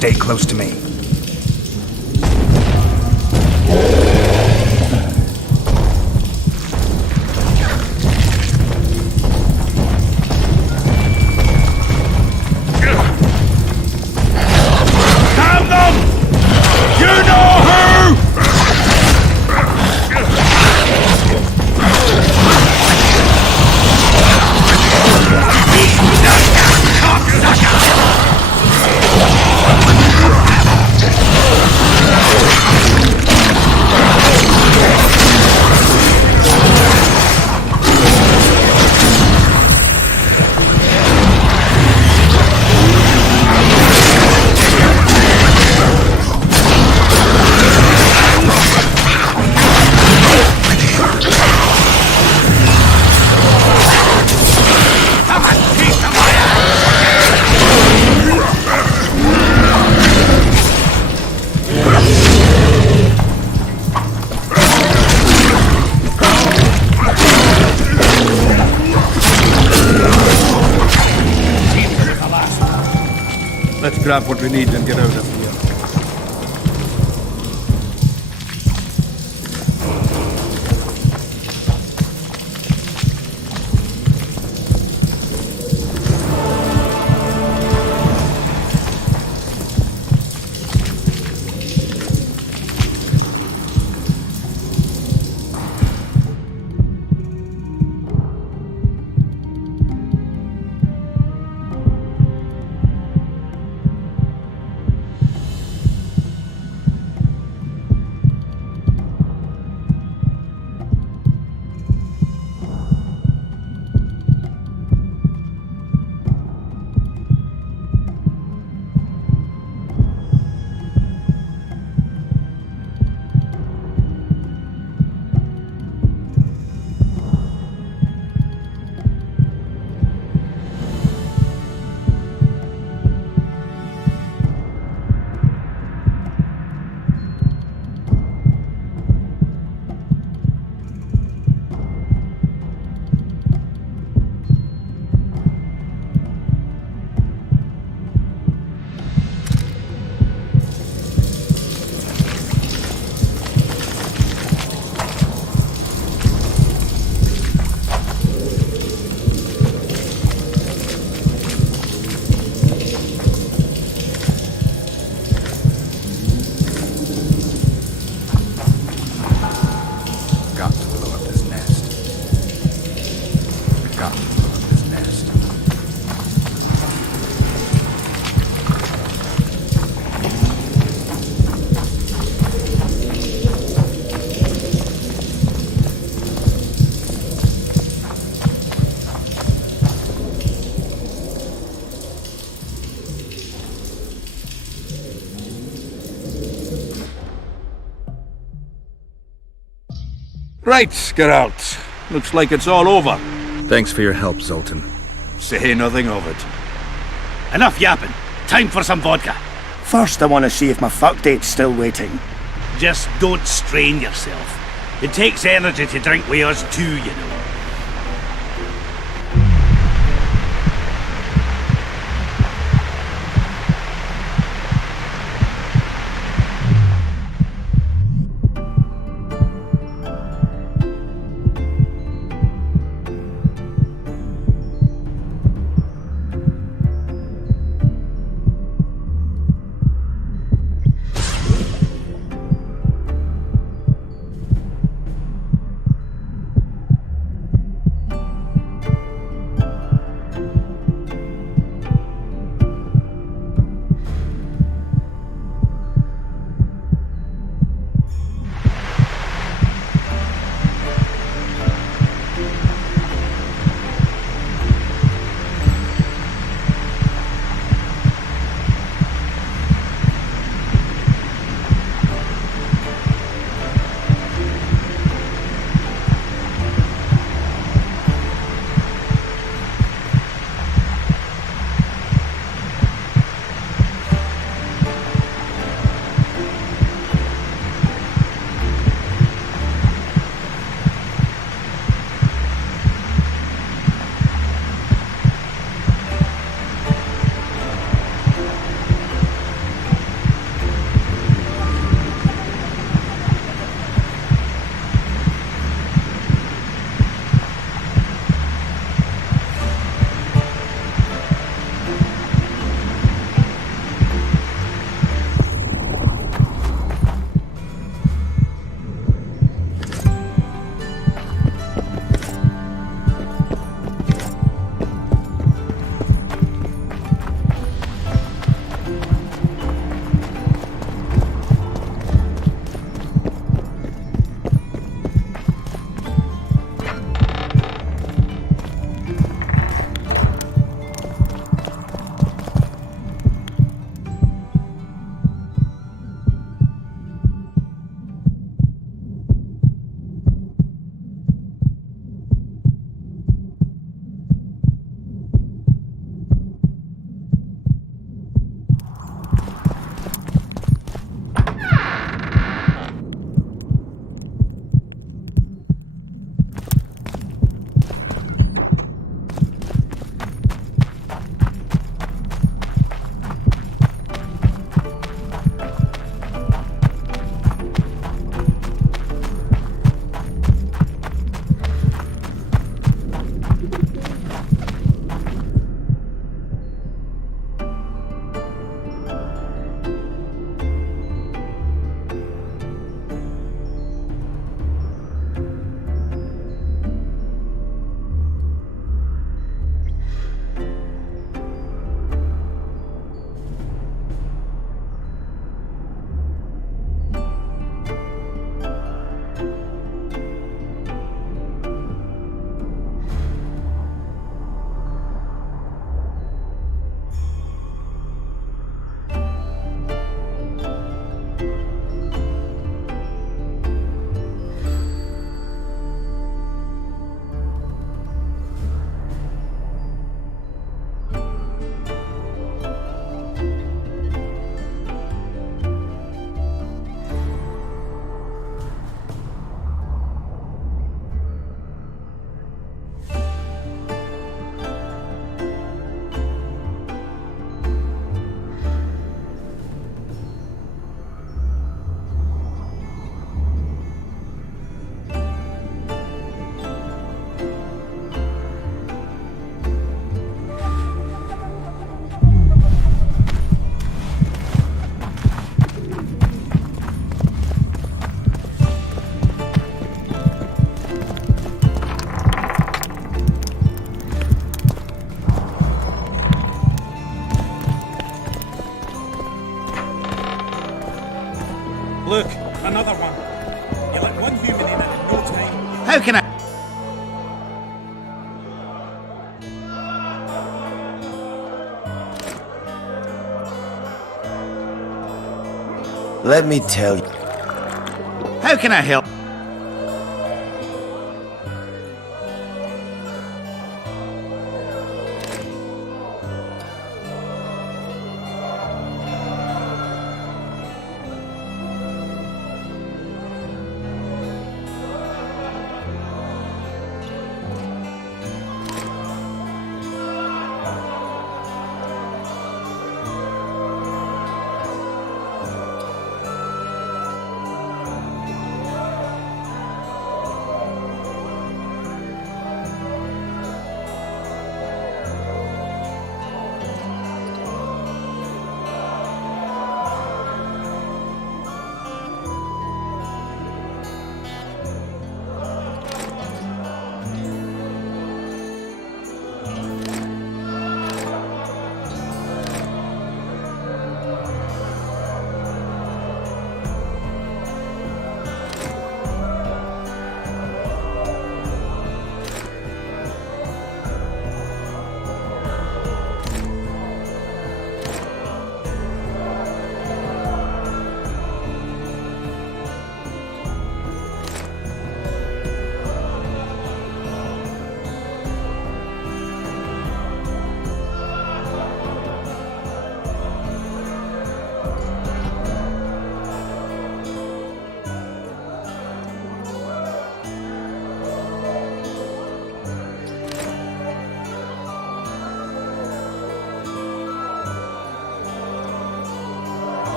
Stay close to me. Damn them! You know who! Let's grab what we need and get out of here. forgotten of this nest. Right, Geralt. Looks like it's all over. Thanks for your help, Zoltan. Say nothing of it. Enough yapping. Time for some vodka. First, I want to see if my fuck date's still waiting. Just don't strain yourself. It takes energy to drink with us too, you know. How can I... Let me tell you. How can I help?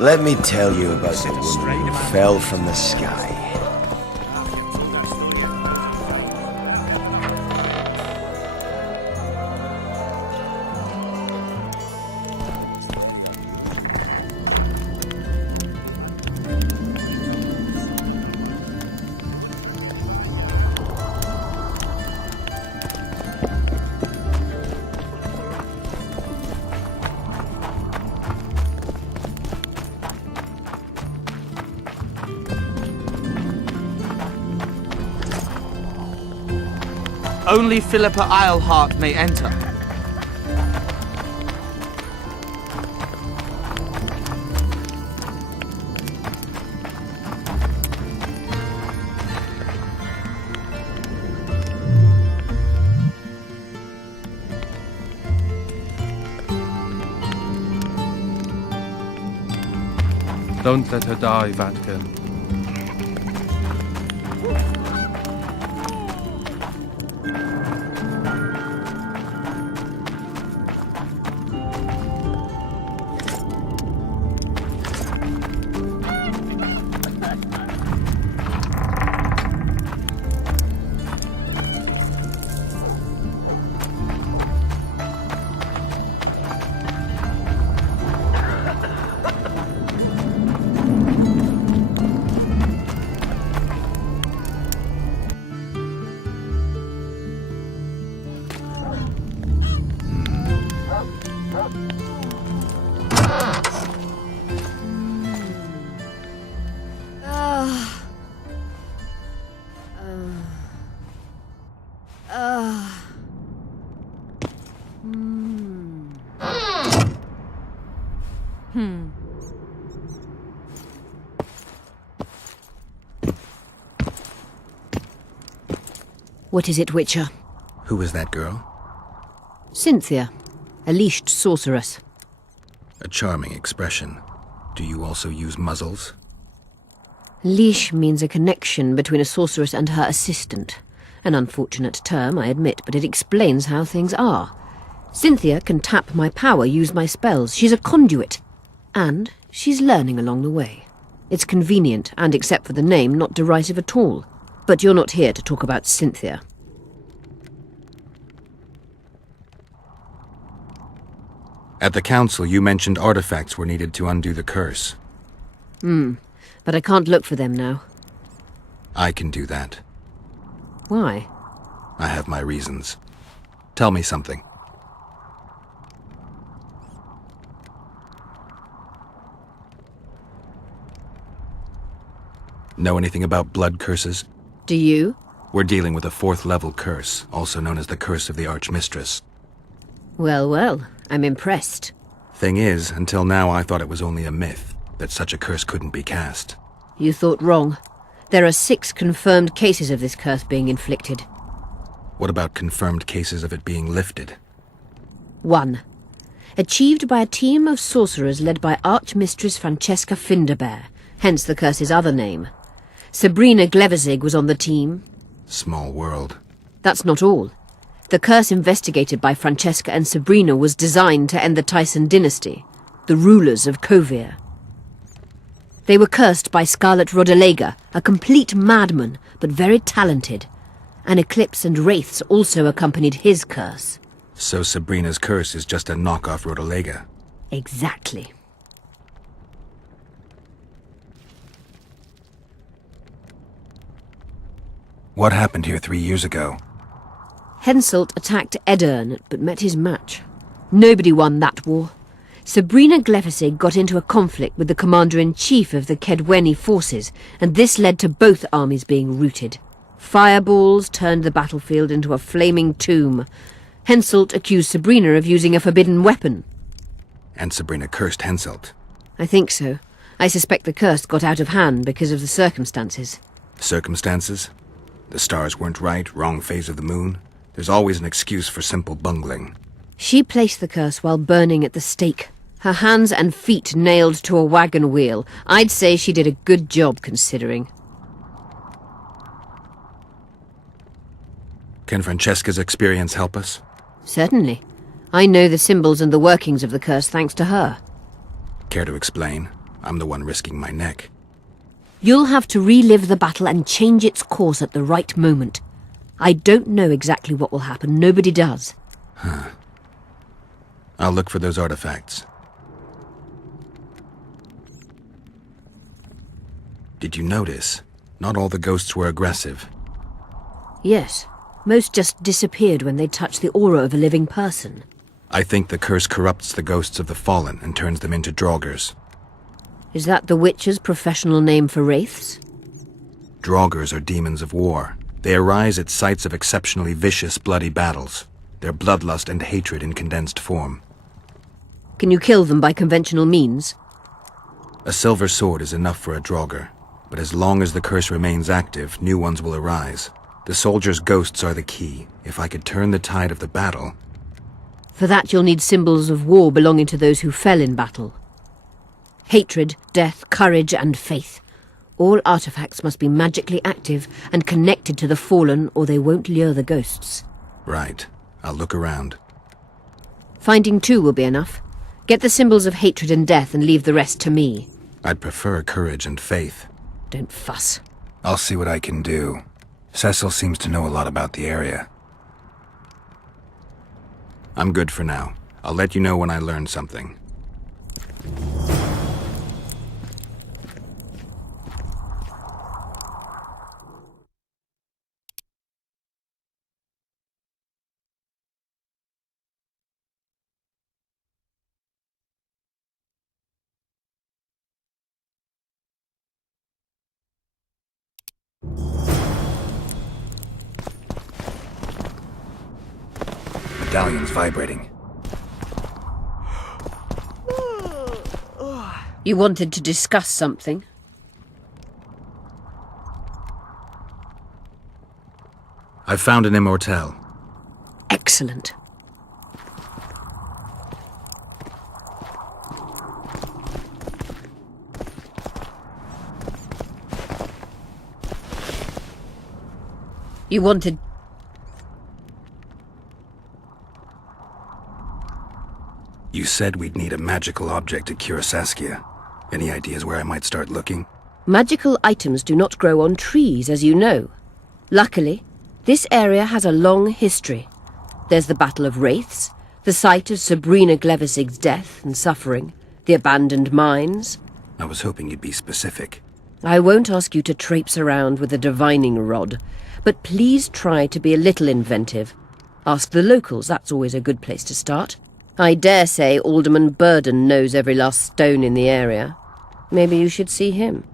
Let me tell you about the woman who fell from the sky. Only Philippa Eilhart may enter. Don't let her die, Vatkin. What is it, Witcher? Who is that girl? Cynthia, a leashed sorceress. A charming expression. Do you also use muzzles? Leash means a connection between a sorceress and her assistant. An unfortunate term, I admit, but it explains how things are. Cynthia can tap my power, use my spells. She's a conduit. And she's learning along the way. It's convenient, and except for the name, not derisive at all. But you're not here to talk about Cynthia. At the council, you mentioned artifacts were needed to undo the curse. But I can't look for them now. I can do that. Why? I have my reasons. Tell me something. Know anything about blood curses? Do you? We're dealing with a 4th level curse, also known as the Curse of the Archmistress. Well, well, I'm impressed. Thing is, until now I thought it was only a myth, that such a curse couldn't be cast. You thought wrong. There are 6 confirmed cases of this curse being inflicted. What about confirmed cases of it being lifted? 1. Achieved by a team of sorcerers led by Archmistress Francesca Finderbear, hence the curse's other name. Sabrina Glevizig was on the team. Small world. That's not all. The curse investigated by Francesca and Sabrina was designed to end the Tyson dynasty, the rulers of Kovir. They were cursed by Scarlet Rodalega, a complete madman, but very talented. An eclipse and wraiths also accompanied his curse. So Sabrina's curse is just a knockoff Rodalega? Exactly. What happened here 3 years ago? Henselt attacked Edern, but met his match. Nobody won that war. Sabrina Glevizig got into a conflict with the commander-in-chief of the Kedweni forces, and this led to both armies being routed. Fireballs turned the battlefield into a flaming tomb. Henselt accused Sabrina of using a forbidden weapon. And Sabrina cursed Henselt? I think so. I suspect the curse got out of hand because of the circumstances. Circumstances? The stars weren't right, wrong phase of the moon? There's always an excuse for simple bungling. She placed the curse while burning at the stake. Her hands and feet nailed to a wagon wheel. I'd say she did a good job, considering. Can Francesca's experience help us? Certainly. I know the symbols and the workings of the curse thanks to her. Care to explain? I'm the one risking my neck. You'll have to relive the battle and change its course at the right moment. I don't know exactly what will happen. Nobody does. Huh. I'll look for those artifacts. Did you notice? Not all the ghosts were aggressive. Yes. Most just disappeared when they touched the aura of a living person. I think the curse corrupts the ghosts of the fallen and turns them into draugrs. Is that the Witcher's professional name for wraiths? Draugrs are demons of war. They arise at sites of exceptionally vicious, bloody battles. Their bloodlust and hatred in condensed form. Can you kill them by conventional means? A silver sword is enough for a draugr, but as long as the curse remains active, new ones will arise. The soldiers' ghosts are the key. If I could turn the tide of the battle... For that you'll need symbols of war belonging to those who fell in battle. Hatred, death, courage, and faith. All artifacts must be magically active and connected to the fallen, or they won't lure the ghosts. Right. I'll look around. Finding 2 will be enough. Get the symbols of hatred and death and leave the rest to me. I'd prefer courage and faith. Don't fuss. I'll see what I can do. Cecil seems to know a lot about the area. I'm good for now. I'll let you know when I learn something. Medallion's vibrating. You wanted to discuss something? I've found an immortelle. Excellent. You wanted... You said we'd need a magical object to cure Saskia. Any ideas where I might start looking? Magical items do not grow on trees, as you know. Luckily, this area has a long history. There's the Battle of Wraiths, the site of Sabrina Glevizig's death and suffering, the abandoned mines. I was hoping you'd be specific. I won't ask you to traipse around with a divining rod, but please try to be a little inventive. Ask the locals, that's always a good place to start. I dare say Alderman Burden knows every last stone in the area. Maybe you should see him.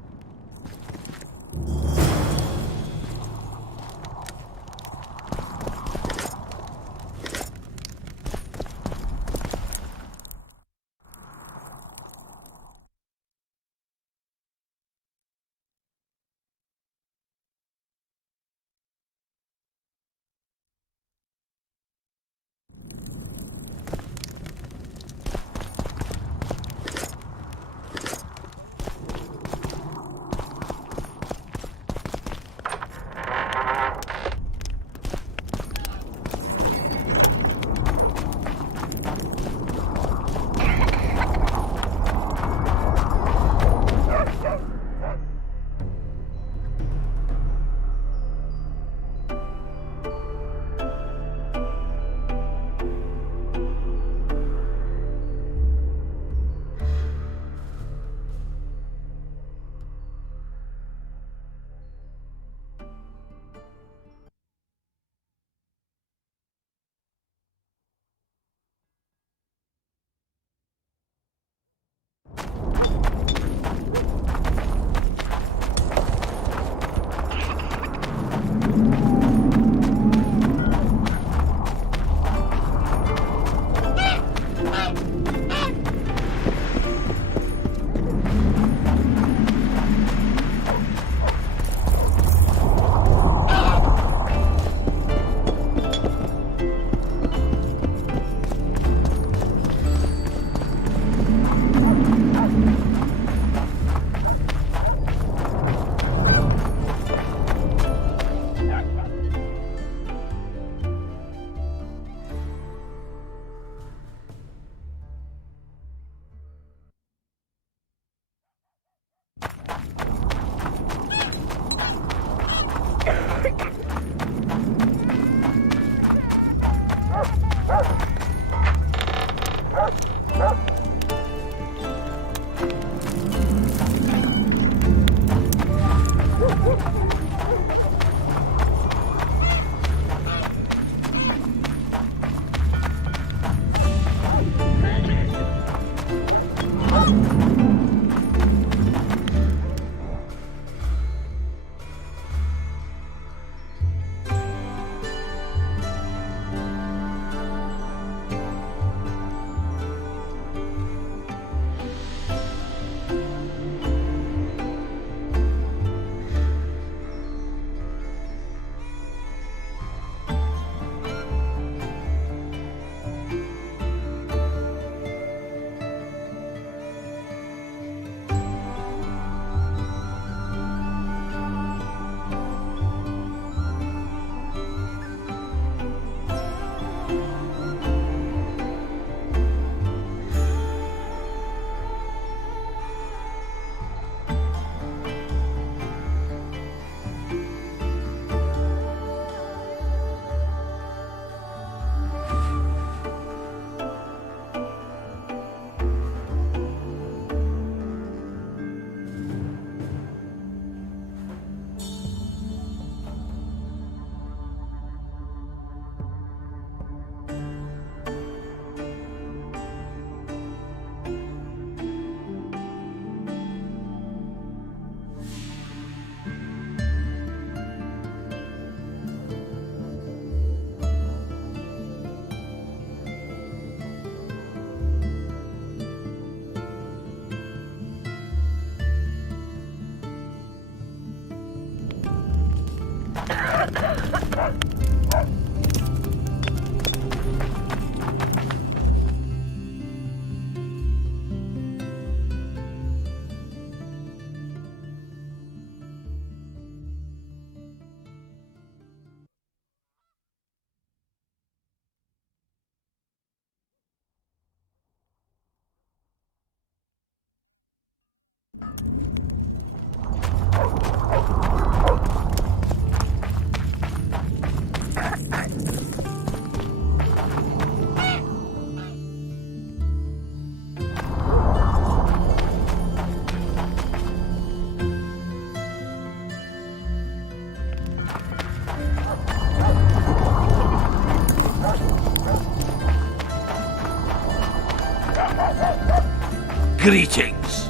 Greetings.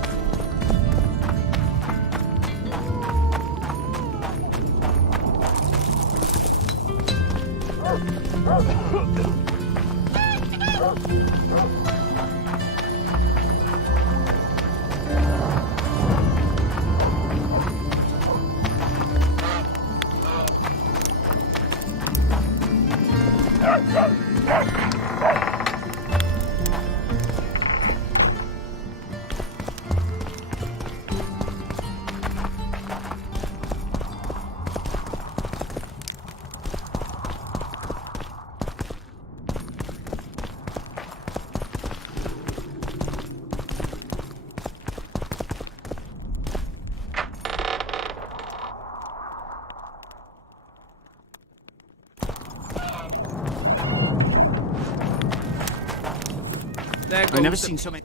I've never seen so many.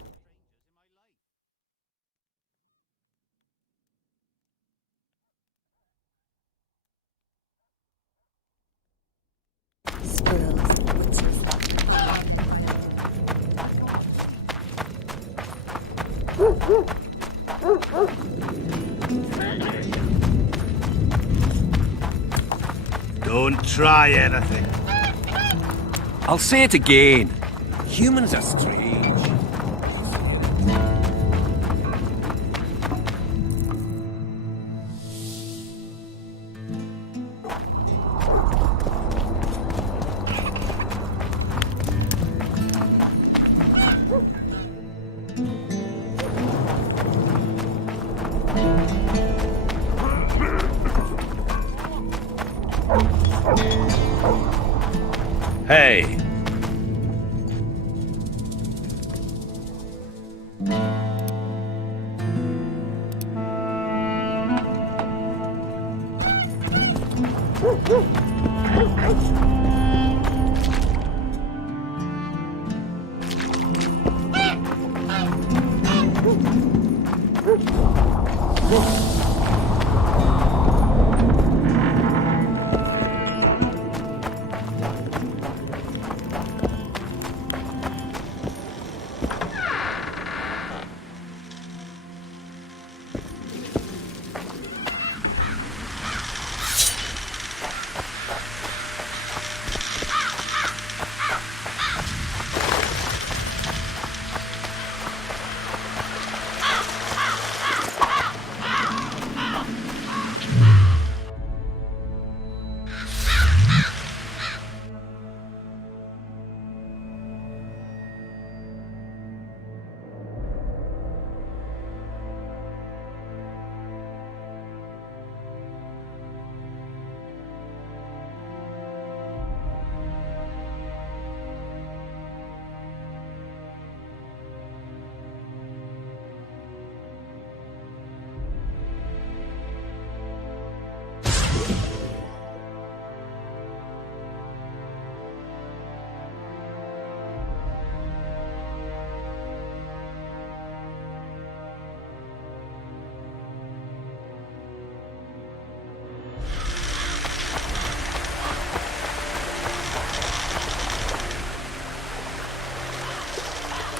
Don't try anything. I'll say it again. Humans are strange. Hey.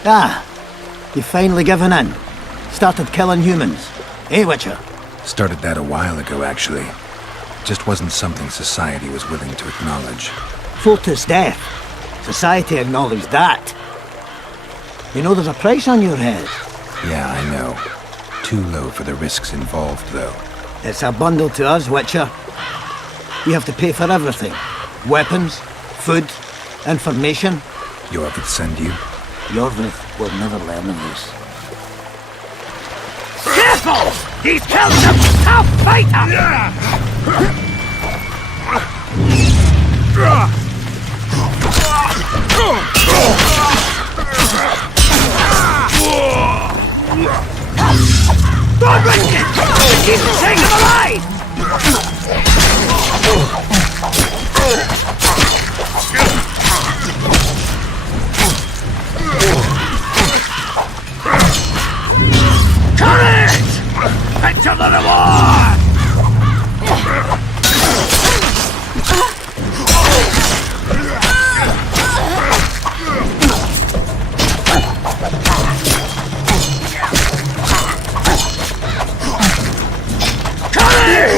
Ah, you've finally given in. Started killing humans. Eh, Witcher? Started that a while ago, actually. Just wasn't something society was willing to acknowledge. Fortis death. Society acknowledged that. You know there's a price on your head. Yeah, I know. Too low for the risks involved, though. It's a bundle to us, Witcher. We have to pay for everything. Weapons, food, information. Jorvik send you? Jorvik will never learn of this. Careful! He's killed some tough fighter! Don't risk it! Keep the thing alive! Courage! Picture the reward! Courage!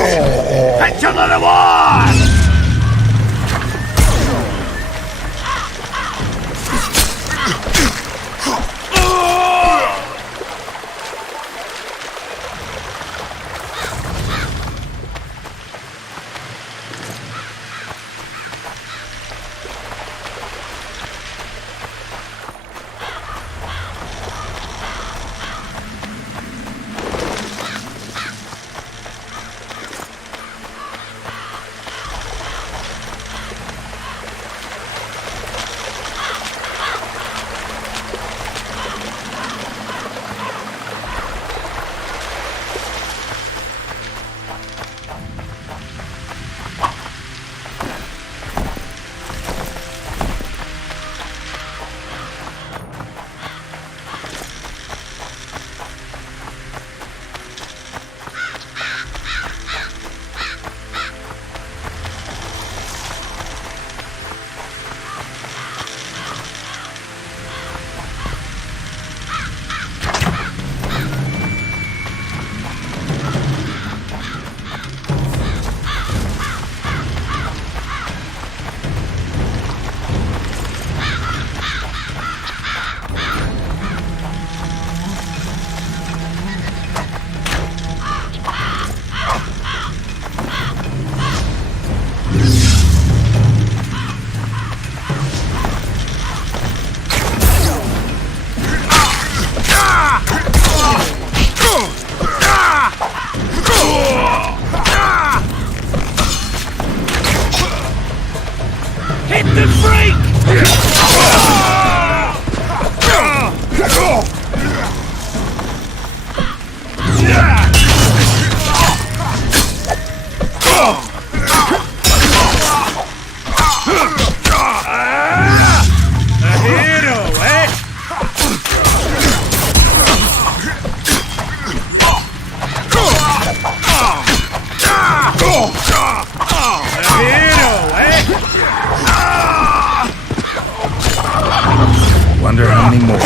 Wonder how many more.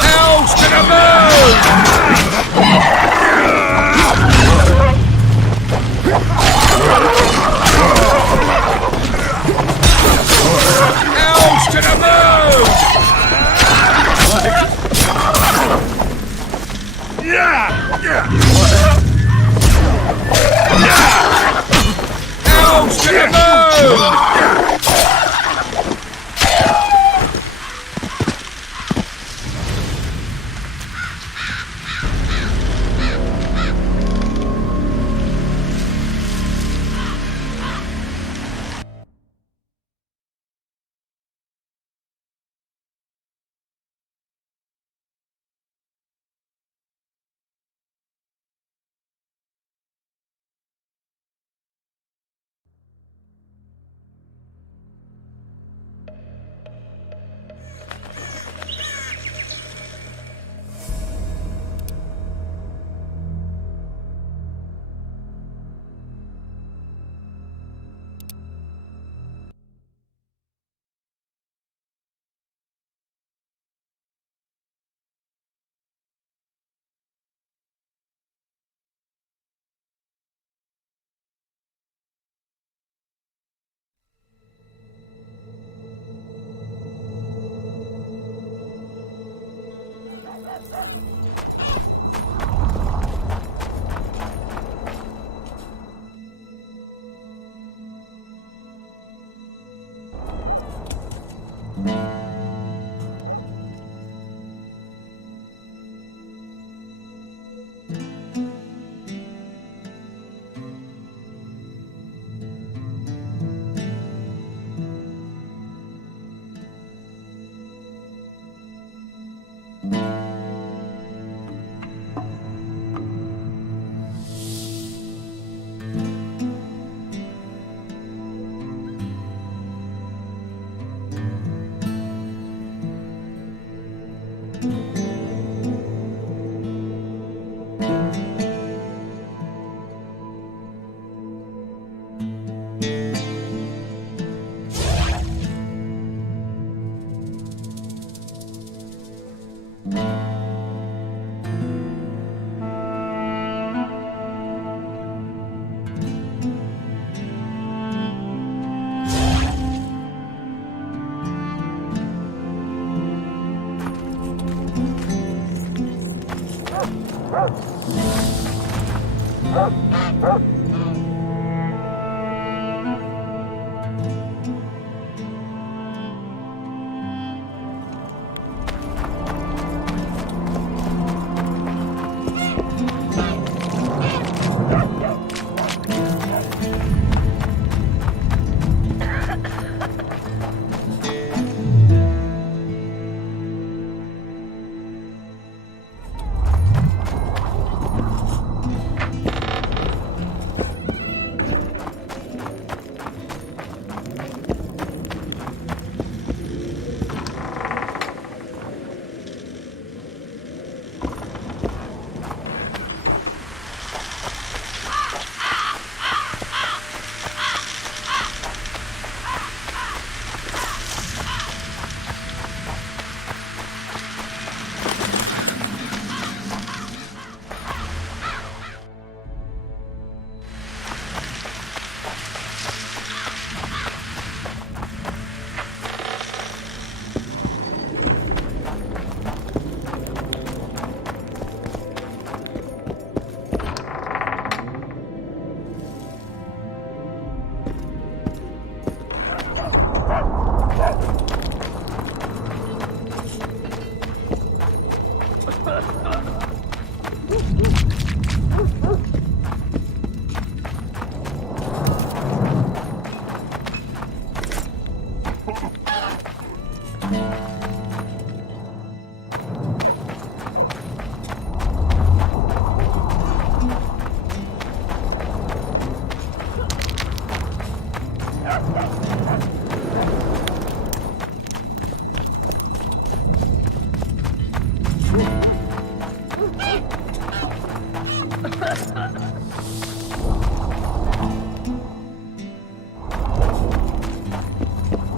Elves to the moon! Elves to the moon! Elves to the moon!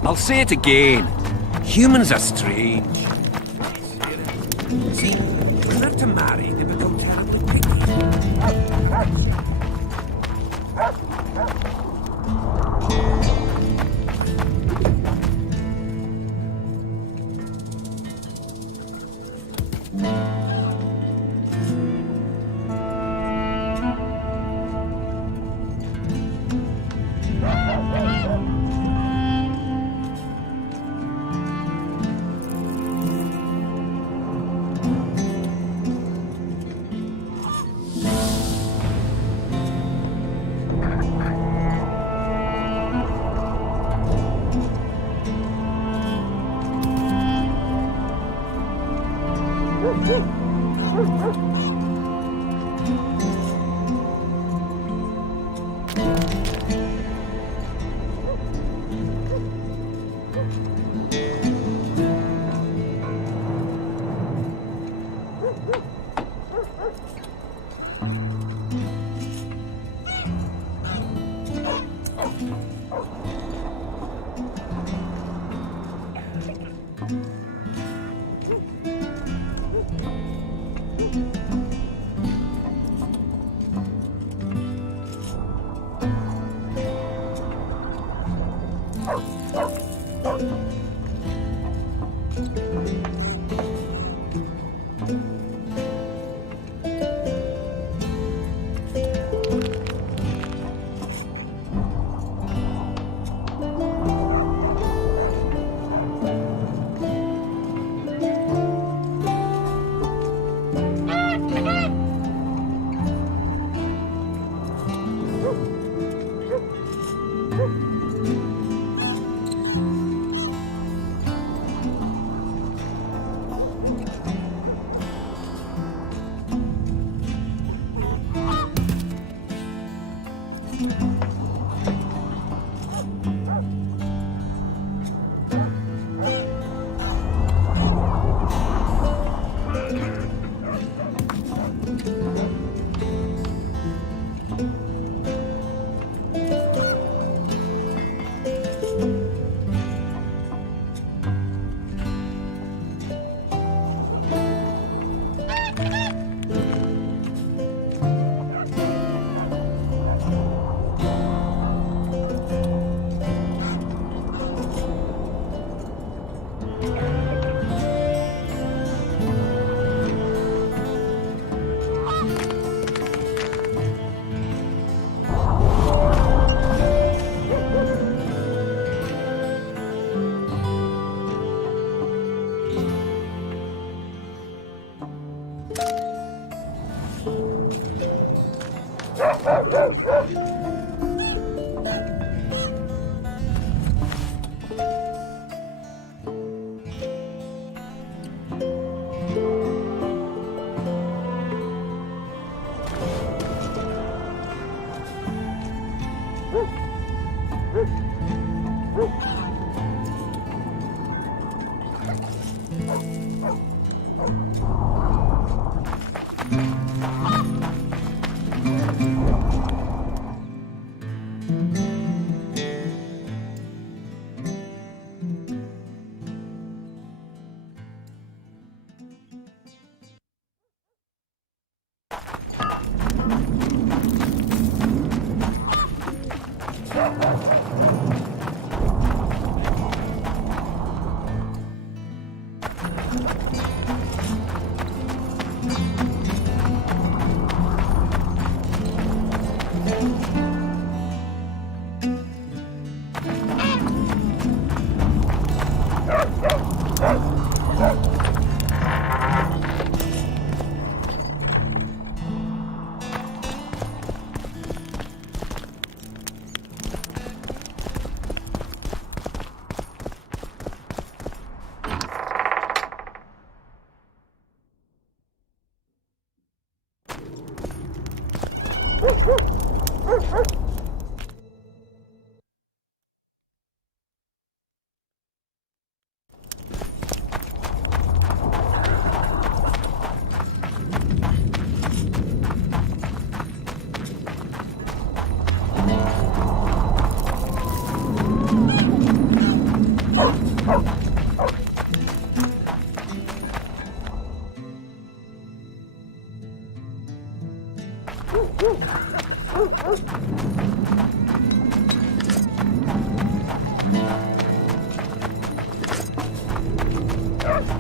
I'll say it again. Humans are strange. See, when they're to marry, they become terribly picky.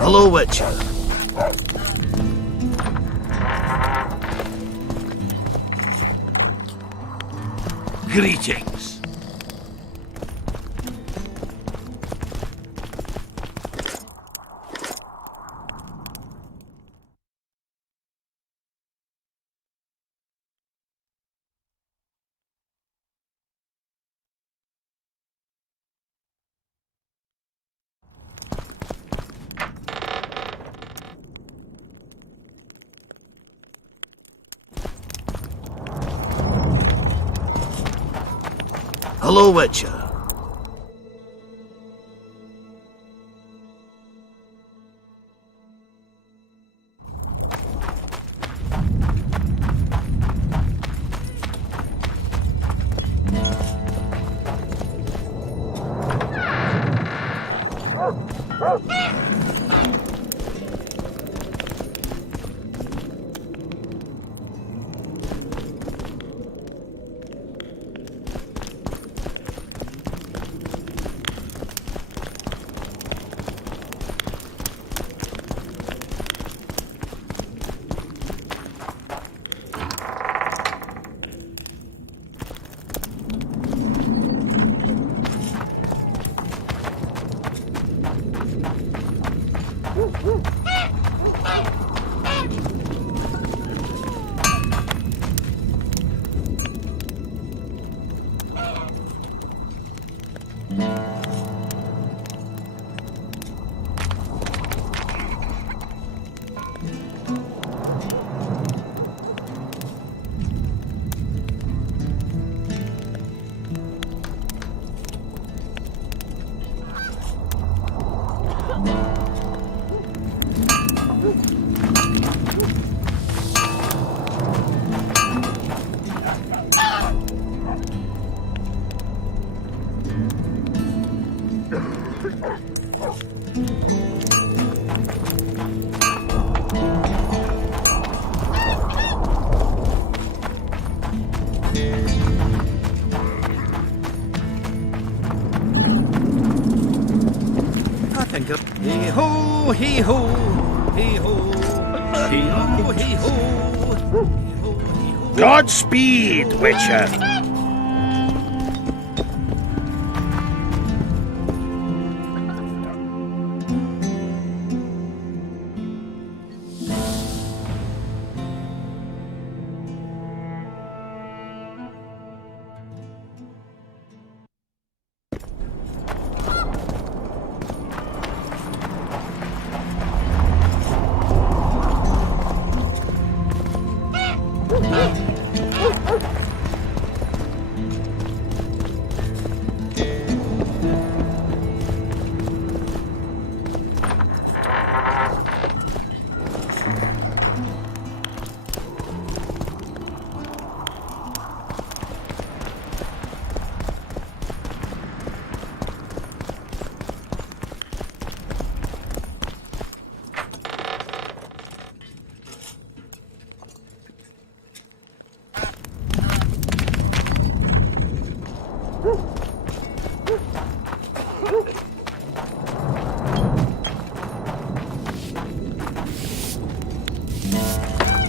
Hello, Witcher. Greetings. Hello, Witcher. Hee-ho, hee-ho, hee-ho, hee-ho, hee-ho. Godspeed, Witcher.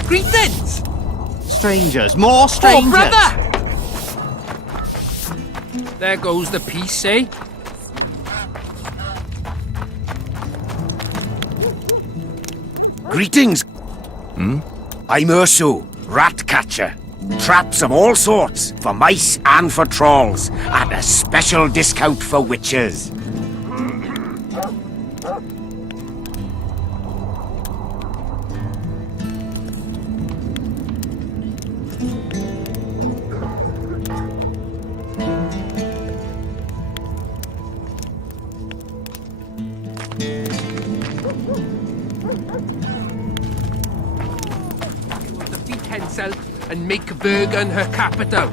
Greetings! Strangers, more strangers! Oh, brother! There goes the piece, eh? Greetings. I'm Urso, rat catcher. Traps of all sorts, for mice and for trolls, at a special discount for witches. Defeat Hensel and make Bergen her capital.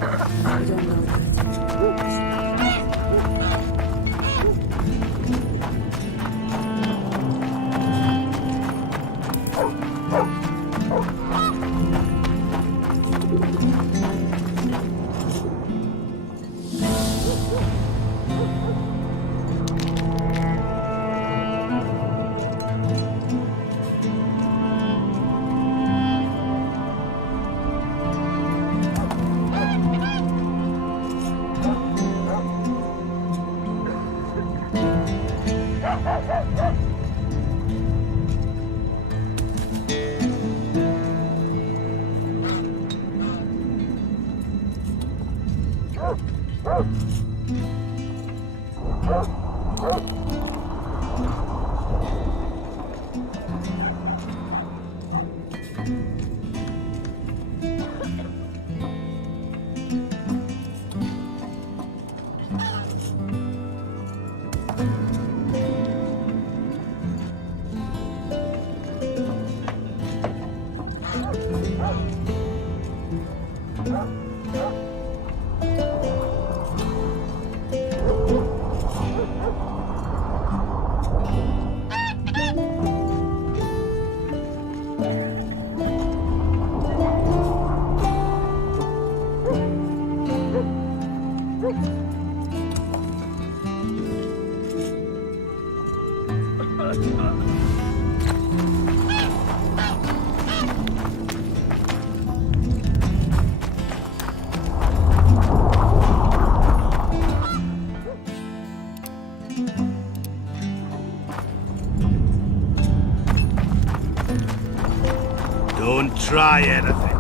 Don't try anything.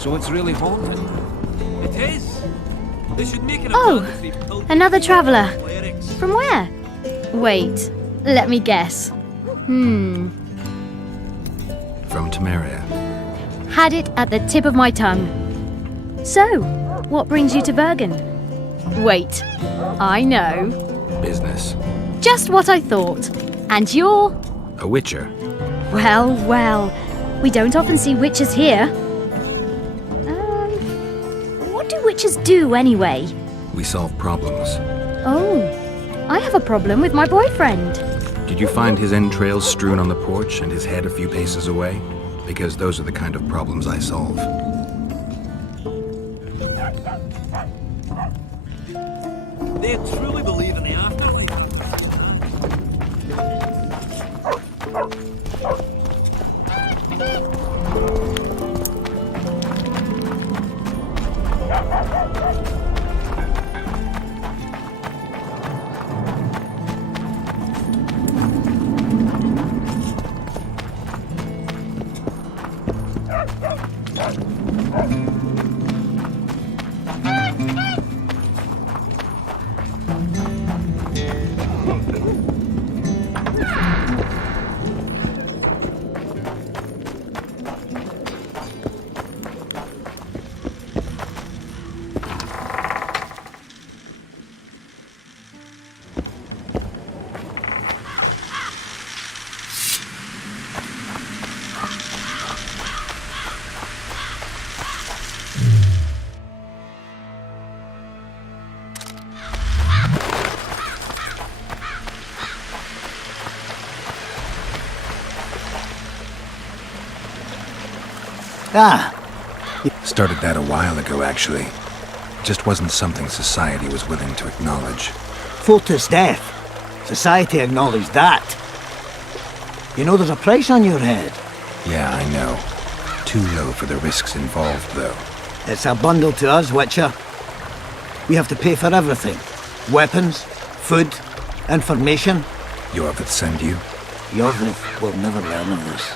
So it's really haunted. It is. They should make it a Oh, mandatory pilgrimage another for traveller. clerics. From where? Wait, let me guess. From Temeria. Had it at the tip of my tongue. So, what brings you to Bergen? Wait, I know. Business. Just what I thought. And you're... A witcher. Well, well. We don't often see witches here. What do witches do anyway? We solve problems. Oh, I have a problem with my boyfriend. Did you find his entrails strewn on the porch and his head a few paces away? Because those are the kind of problems I solve. They truly believe in the afterlife. Ah, Started that a while ago, actually. It just wasn't something society was willing to acknowledge. Fultus death. Society acknowledged that. You know there's a price on your head. Yeah, I know. Too low for the risks involved, though. It's a bundle to us, Witcher. We have to pay for everything. Weapons, food, information. Jorvith send you? Jorvith will never learn of this.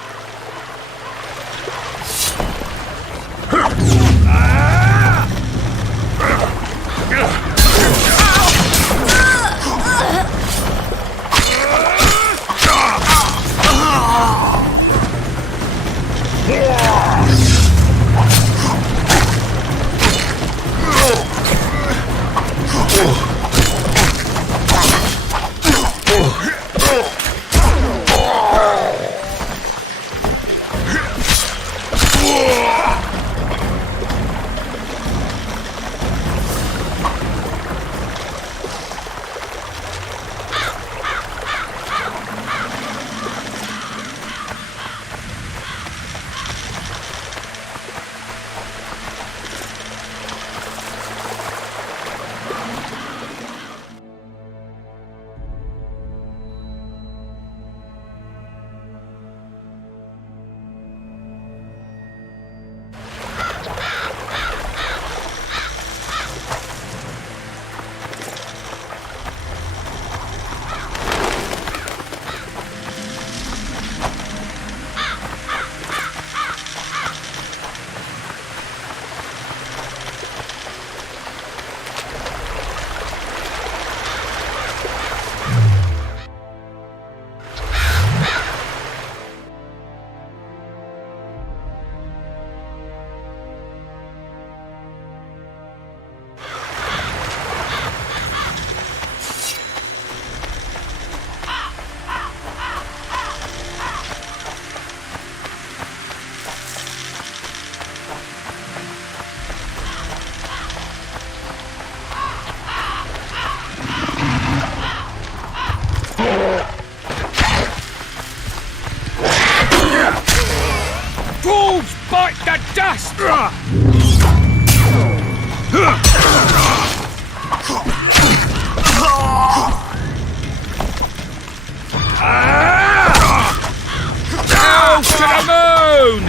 Now to the moon!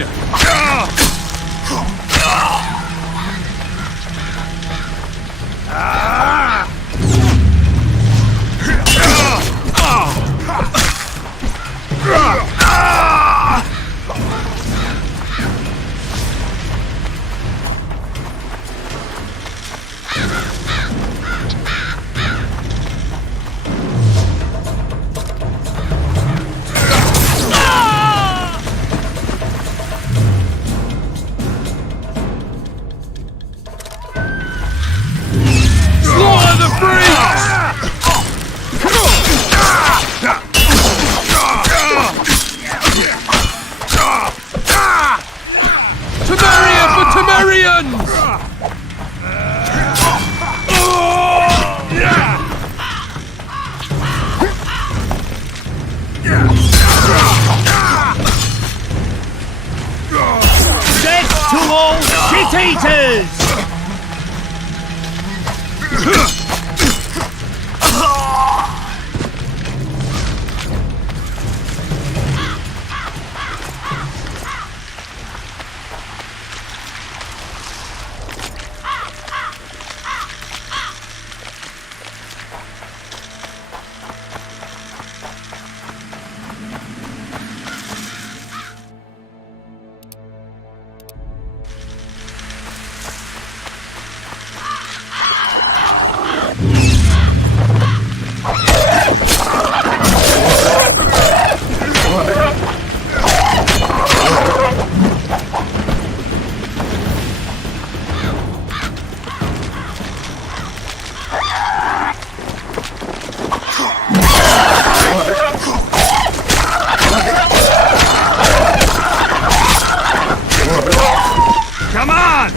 Slaughter the freaks! Temerian for Temerians! Death to all shit-eaters! Come on!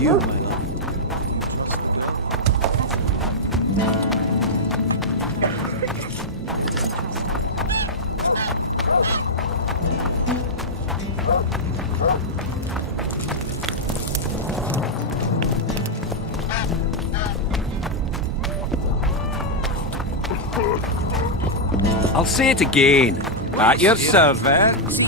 You, my love. I'll say it again. At your service.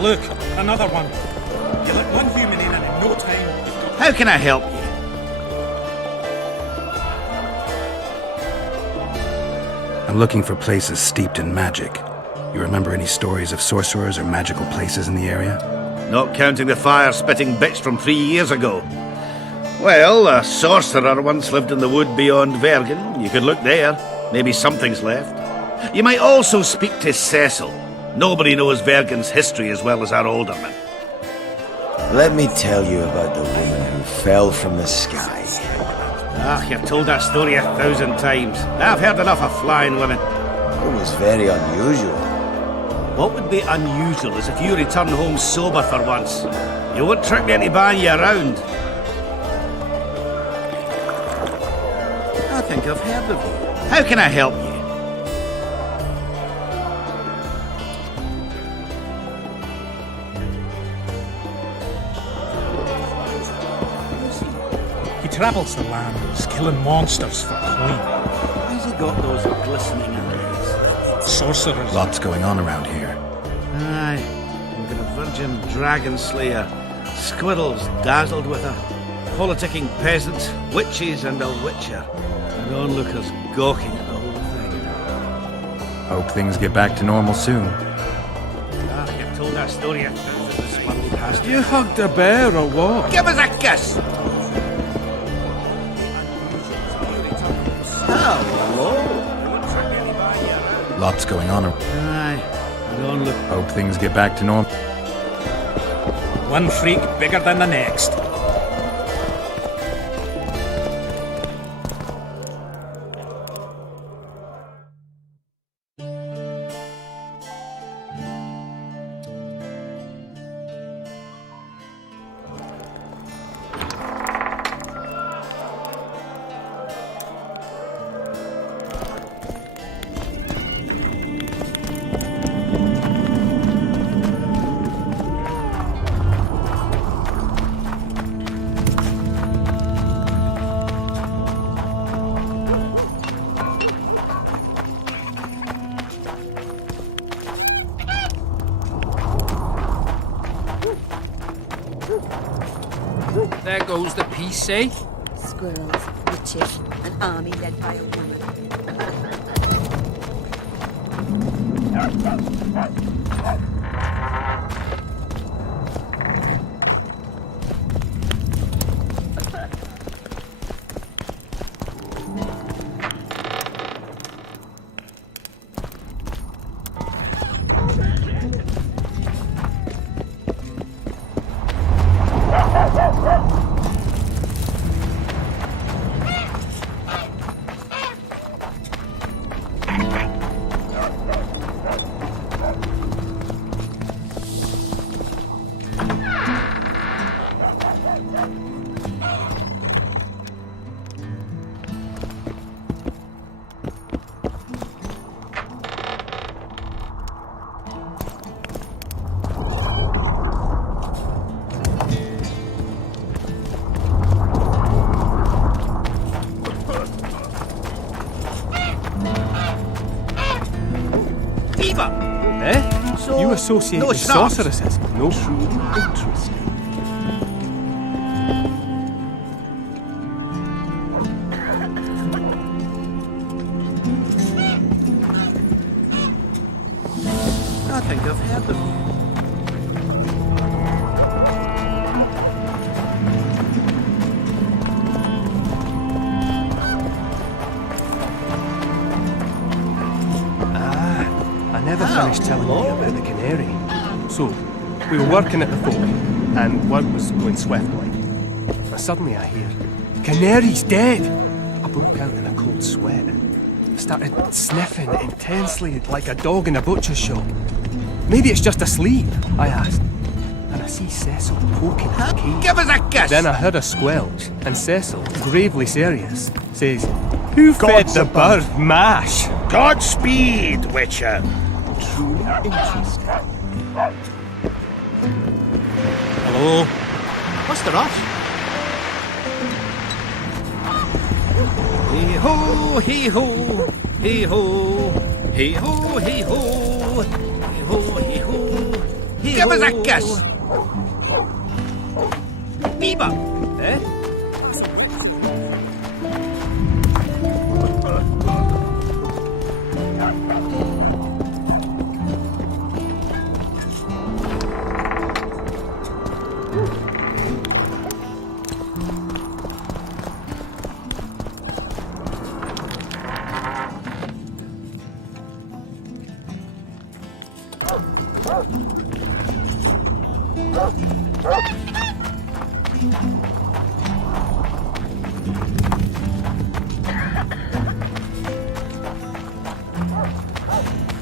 Look, another one. You let one human in and in no time you've got... How can I help you? I'm looking for places steeped in magic. You remember any stories of sorcerers or magical places in the area? Not counting the fire-spitting bitch from 3 years ago. Well, a sorcerer once lived in the wood beyond Vergen. You could look there. Maybe something's left. You might also speak to Cecil. Nobody knows Vergen's history as well as our alderman. Let me tell you about the woman who fell from the sky. You've told that story 1,000 times. I've heard enough of flying women. It was very unusual. What would be unusual is if you return home sober for once. You won't trick me into buying you around. I think I've heard of you. How can I help you? He travels the lands, killing monsters for coin. Why's he got those glistening eyes? Sorcerers. Lots going on around here. Aye. We've got a virgin dragon slayer, squirrels dazzled with her, politicking peasants, witches and a witcher, and onlookers gawking at the whole thing. Hope things get back to normal soon. You've told that story 1,000 squirrel past You hugged a bear or what? Give us a kiss! Lots going on. Aye. Hope things get back to normal. One freak bigger than the next. There goes the peace, eh? Squirrels, witches, an army led by a woman. You associate with sorceresses? No. Interesting. I think I've heard of you. I never finished telling you about the canary. So, we were working at the fort, and work was going swiftly. And suddenly I hear, "Canary's dead!" I broke out in a cold sweat. I started sniffing intensely like a dog in a butcher's shop. "Maybe it's just asleep," I asked. And I see Cecil poking at the cage. Give us a kiss! Then I heard a squelch, and Cecil, gravely serious, says, "Who fed the bird mash?" Godspeed, Witcher. Truly interesting. Hello? What's the rush? Hee-ho, hee-ho, hee-ho, hee-ho, hee-ho, hee-ho, hee-ho, hee-ho. Give us a kiss! Beaver! Eh?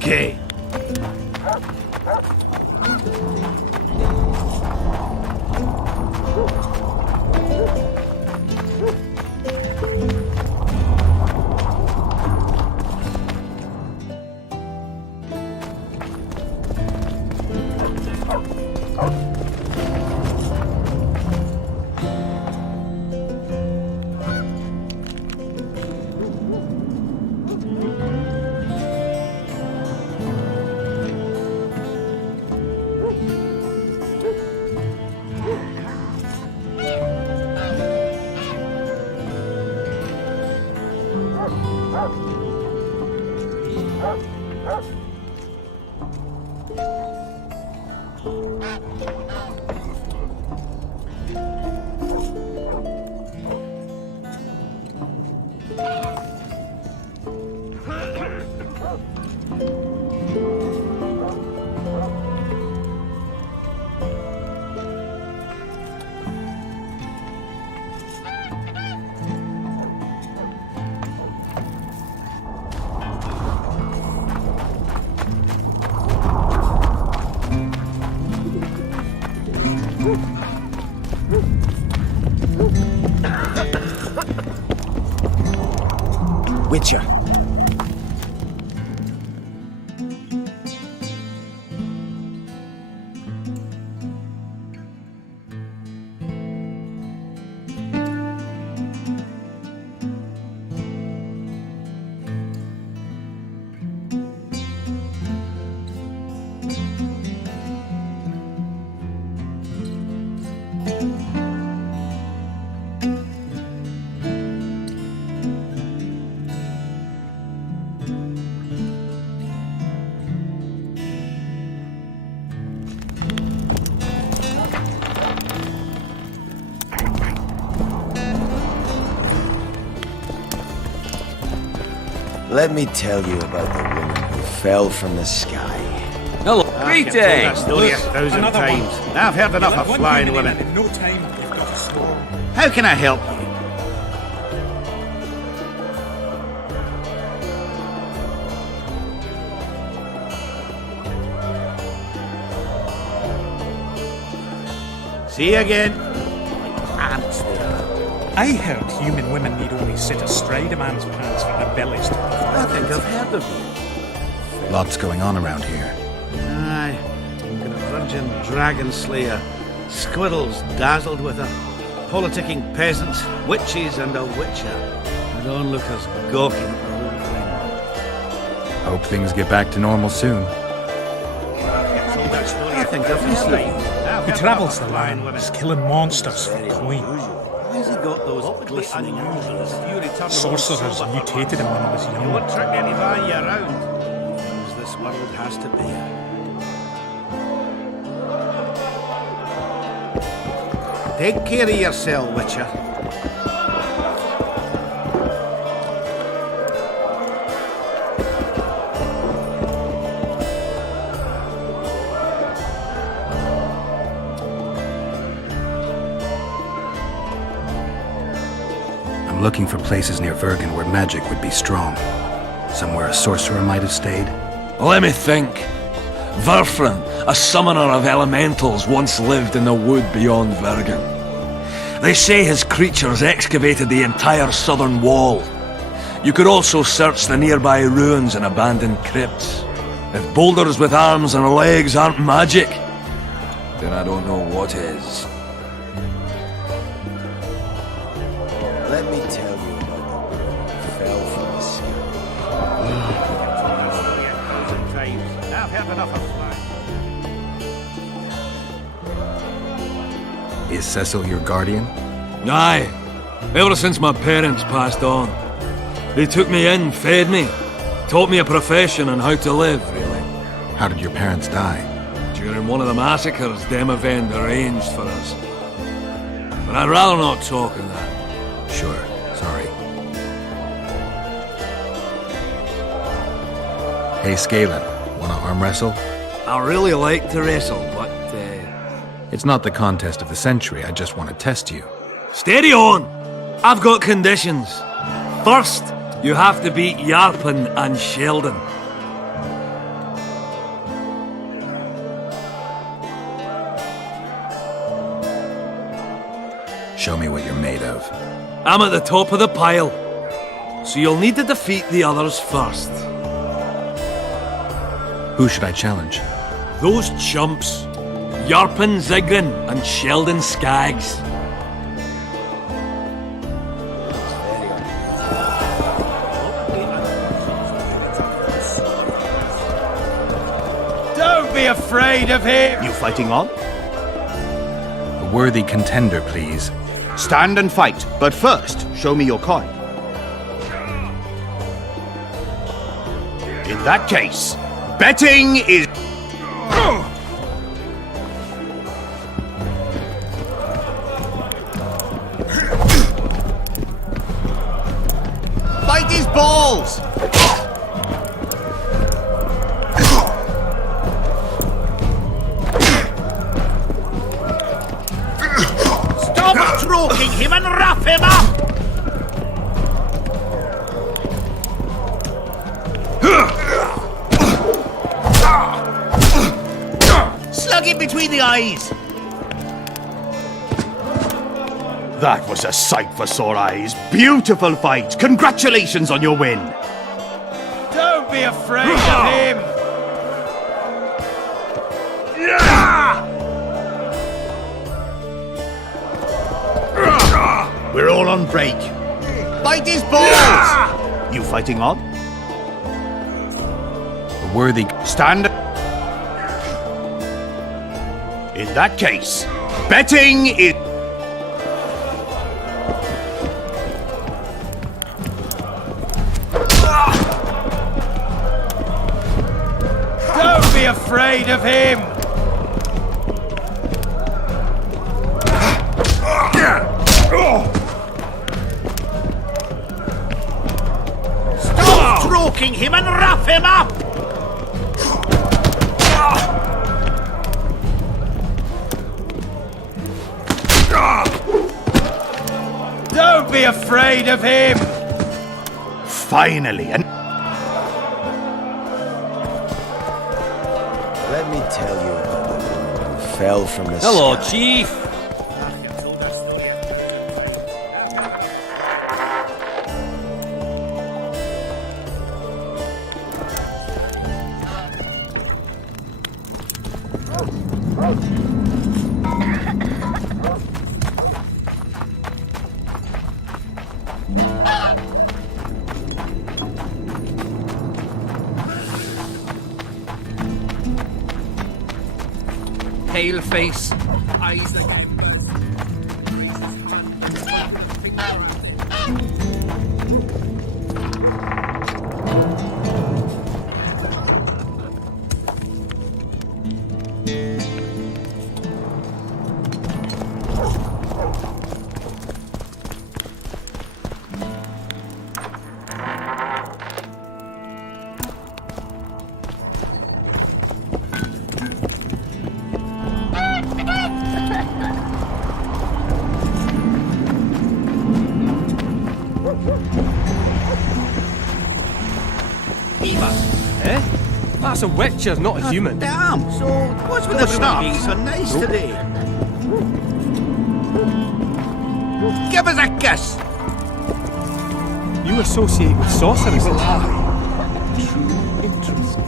Okay. Witcher. Let me tell you about the woman who fell from the sky. Hello, I've told that story 1,000 times. I've heard enough of flying women. In no time, you've got a swarm. How can I help you? See you again. Ants they are. I heard human women need only sit astride a man's pants for their bellies to I think I've heard of you. Lots going on around here. Aye, we've got a virgin dragon slayer, squirrels dazzled with her, politicking peasants, witches and a witcher, and onlookers gawking at the whole thing. Hope things get back to normal soon. I think I've heard of you. He travels the line, is killing monsters for coin. Why's he got those glistening eyes? Sorcerers mutated him when he was You young. won't trick any van you around. Things this world has to bear. Take care of yourself, Witcher. I'm looking for places near Vergen where magic would be strong. Somewhere a sorcerer might have stayed. Let me think. Verfrin, a summoner of elementals, once lived in the wood beyond Vergen. They say his creatures excavated the entire southern wall. You could also search the nearby ruins and abandoned crypts. If boulders with arms and legs aren't magic, then I don't know what is. Let me tell you about the woman who fell from the sky. I've heard enough of flying. Is Cecil your guardian? Aye. Ever since my parents passed on. They took me in, fed me, taught me a profession and how to live, really. How did your parents die? During one of the massacres Demavend arranged for us. But I'd rather not talk of that. Sure, sorry. Hey, Scalen, wanna arm wrestle? I really like to wrestle, but It's not the contest of the century, I just want to test you. steady on! I've got conditions. First, you have to beat Yarpen and Sheldon. I'm at the top of the pile, so you'll need to defeat the others first. Who should I challenge? Those chumps. Yarpen Zigrin and Sheldon Skaggs. Don't be afraid of him! You fighting on? A worthy contender, please. Stand and fight, but first, show me your coin. In that case, betting is... Fight his balls! Stop stroking him and rough him up! Slug him between the eyes! That was a sight for sore eyes. Beautiful fight. Congratulations on your win. Don't be afraid of him! We're all on break. Bite his balls! You fighting on? A worthy... Stand. In that case, betting is... Don't be afraid of him! Stop stroking him and rough him up! Don't be afraid of him! Finally, and... Let me tell you about the woman who fell from the Hello, sky. Chief. Pale face, eyes that... Eh? That's a witcher, not a human. Damn! So, what's with the staff being so nice today? Give us a kiss! You associate with sorcerers. True interest.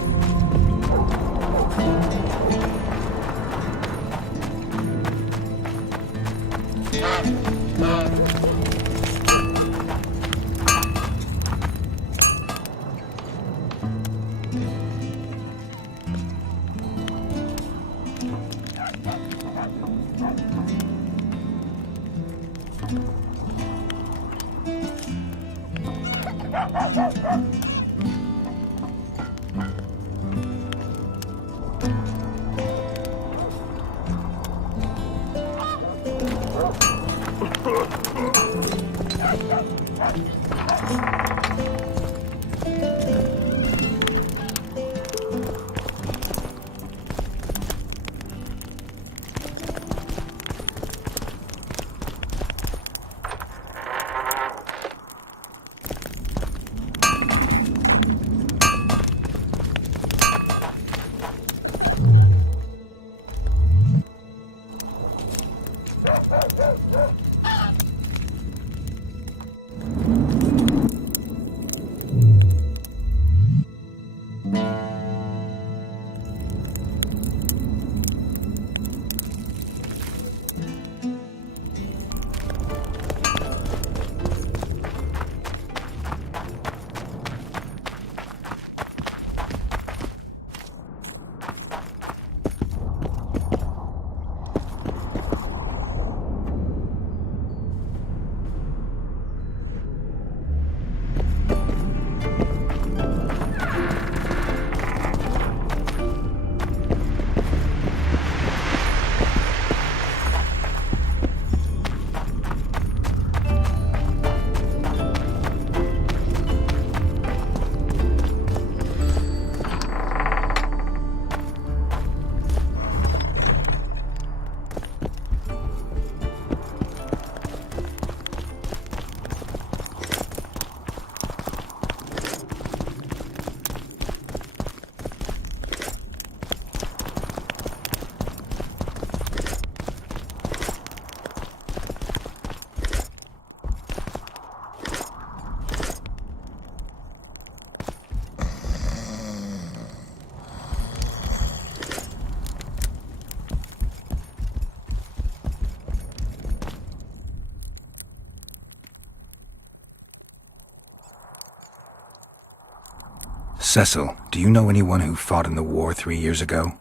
Cecil, do you know anyone who fought in the war 3 years ago?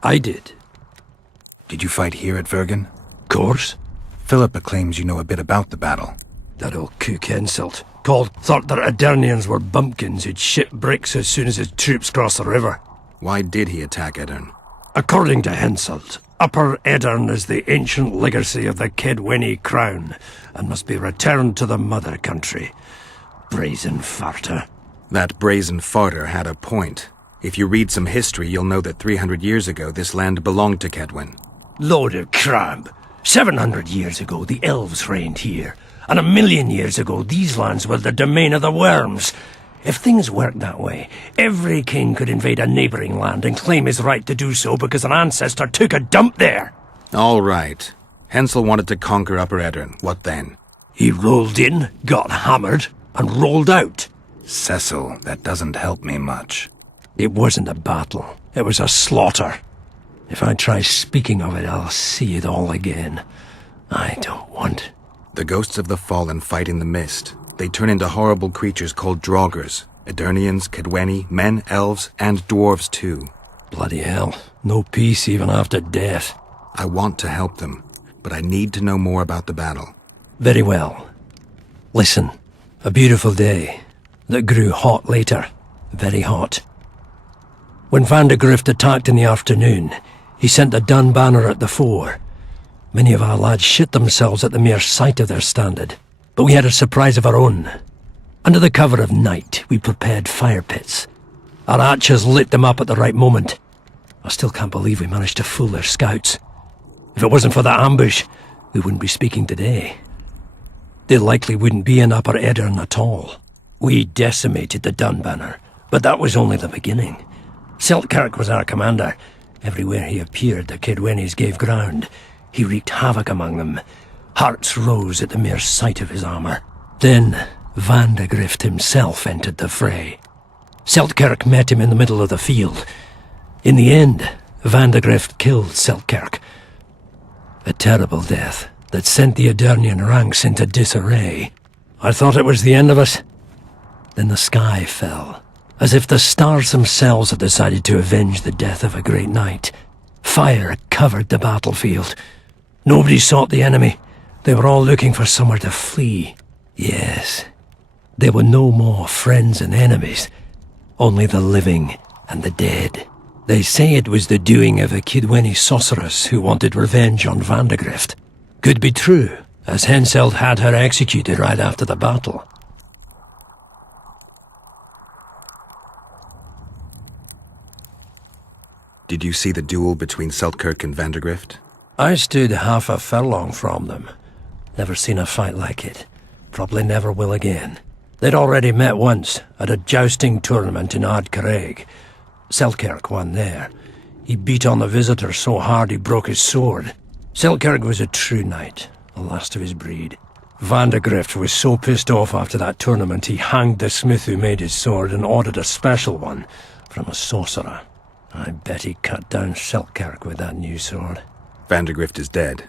I did. Did you fight here at Vergen? Course. Philippa claims you know a bit about the battle. That old kook insult. Thought that Edirnians were bumpkins who'd ship bricks as soon as his troops crossed the river. Why did he attack Edirn? According to Henselt, Upper Edirn is the ancient legacy of the Kedwenny crown, and must be returned to the mother country. Brazen farter. That brazen farter had a point. If you read some history, you'll know that 300 years ago this land belonged to Kedwen. Load of crab. 700 years ago the elves reigned here, and 1,000,000 years ago these lands were the domain of the worms. If things worked that way, every king could invade a neighbouring land and claim his right to do so because an ancestor took a dump there. All right. Hensel wanted to conquer Upper Edirn. What then? He rolled in, got hammered, and rolled out. Cecil, that doesn't help me much. It wasn't a battle. It was a slaughter. If I try speaking of it, I'll see it all again. I don't want. The ghosts of the fallen fight in the mist. They turn into horrible creatures called Draugrs. Edirnians, Kedwenny, men, elves, and dwarves too. Bloody hell. No peace even after death. I want to help them, but I need to know more about the battle. Very well. Listen. A beautiful day that grew hot later. Very hot. When Van de Grift attacked in the afternoon, he sent the Dun banner at the fore. Many of our lads shit themselves at the mere sight of their standard, but we had a surprise of our own. Under the cover of night, we prepared fire pits. Our archers lit them up at the right moment. I still can't believe we managed to fool their scouts. If it wasn't for that ambush, we wouldn't be speaking today. They likely wouldn't be in Upper Edirn at all. We decimated the Dun banner, but that was only the beginning. Seltkirk was our commander. Everywhere he appeared, the Kedwennies gave ground. He wreaked havoc among them. Hearts rose at the mere sight of his armour. Then Van de Grift himself entered the fray. Seltkirk met him in the middle of the field. In the end, Van de Grift killed Seltkirk. A terrible death that sent the Edirnian ranks into disarray. I thought it was the end of us. Then the sky fell, as if the stars themselves had decided to avenge the death of a great knight. Fire covered the battlefield. Nobody sought the enemy. They were all looking for somewhere to flee. Yes, there were no more friends and enemies, only the living and the dead. They say it was the doing of a Kedwenny sorceress who wanted revenge on Van de Grift. Could be true, as Henselt had her executed right after the battle. Did you see the duel between Seltkirk and Van de Grift? I stood half a furlong from them. Never seen a fight like it. Probably never will again. They'd already met once, at a jousting tournament in Ardcarreg. Seltkirk won there. He beat on the visitor so hard he broke his sword. Seltkirk was a true knight, the last of his breed. Van de Grift was so pissed off after that tournament he hanged the smith who made his sword and ordered a special one from a sorcerer. I bet he cut down Seltkirk with that new sword. Van de Grift is dead.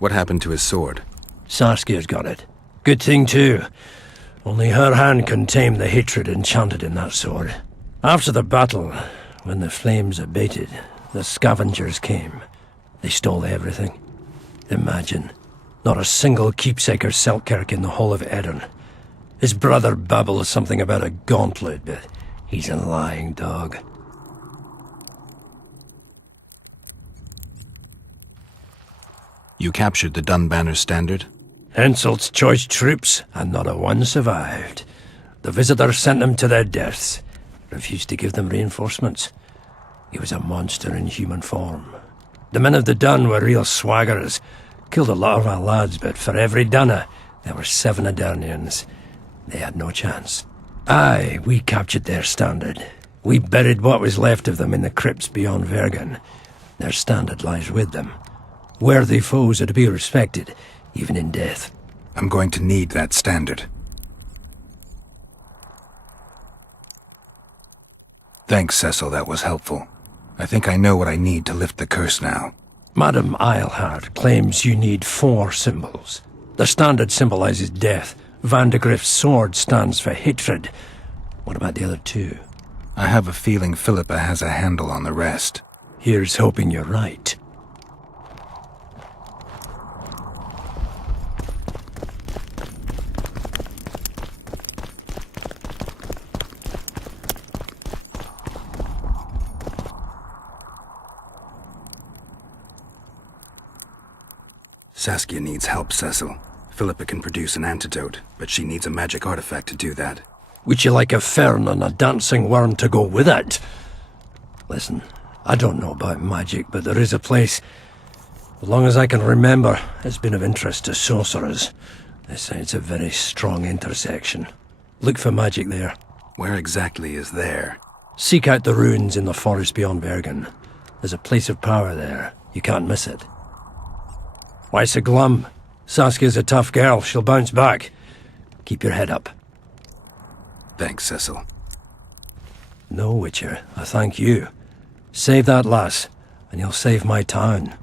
What happened to his sword? Saskia's got it. Good thing too. Only her hand can tame the hatred enchanted in that sword. After the battle, when the flames abated, the scavengers came. They stole everything. Imagine, not a single keepsake of Seltkirk in the whole of Edirn. His brother babbled something about a gauntlet, but he's a lying dog. You captured the Dun banner standard? Henselt's choice troops, and not a one survived. The visitor sent them to their deaths. Refused to give them reinforcements. He was a monster in human form. The men of the Dun were real swaggerers. Killed a lot of our lads, but for every Dunner, there were 7 Edirnians. They had no chance. Aye, we captured their standard. We buried what was left of them in the crypts beyond Vergen. Their standard lies with them. Worthy foes are to be respected, even in death. I'm going to need that standard. Thanks, Cecil, that was helpful. I think I know what I need to lift the curse now. Madame Eilhard claims you need 4 symbols. The standard symbolizes death. Van de Grift's sword stands for hatred. What about the other 2? I have a feeling Philippa has a handle on the rest. Here's hoping you're right. Saskia needs help, Cecil. Philippa can produce an antidote, but she needs a magic artifact to do that. Would you like a fern and a dancing worm to go with it? Listen, I don't know about magic, but there is a place, as long as I can remember, has been of interest to sorcerers. They say it's a very strong intersection. Look for magic there. Where exactly is there? Seek out the ruins in the forest beyond Bergen. There's a place of power there. You can't miss it. Why so glum? Saskia's a tough girl. She'll bounce back. Keep your head up. Thanks, Cecil. No, Witcher. I thank you. Save that lass, and you'll save my town.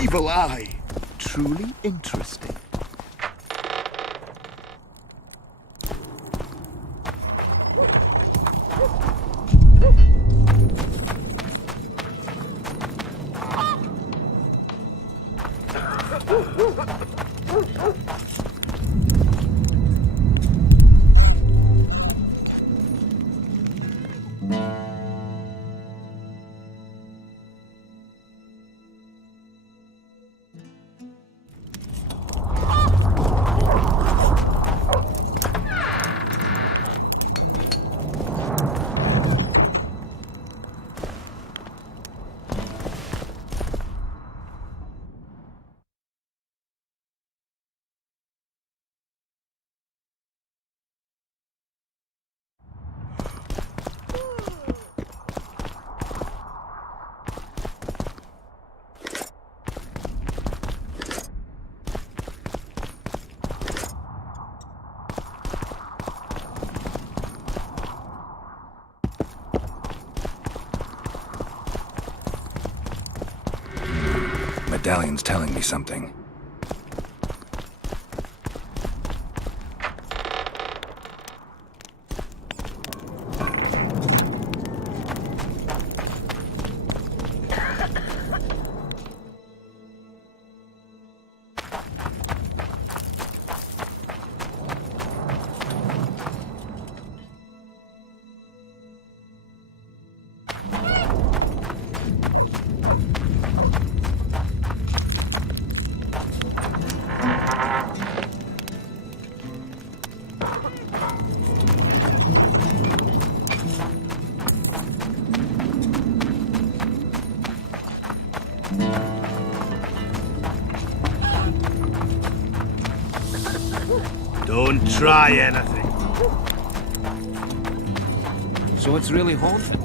Evil eye. Truly interesting. Medallion's telling me something. Don't try anything. So it's really haunted.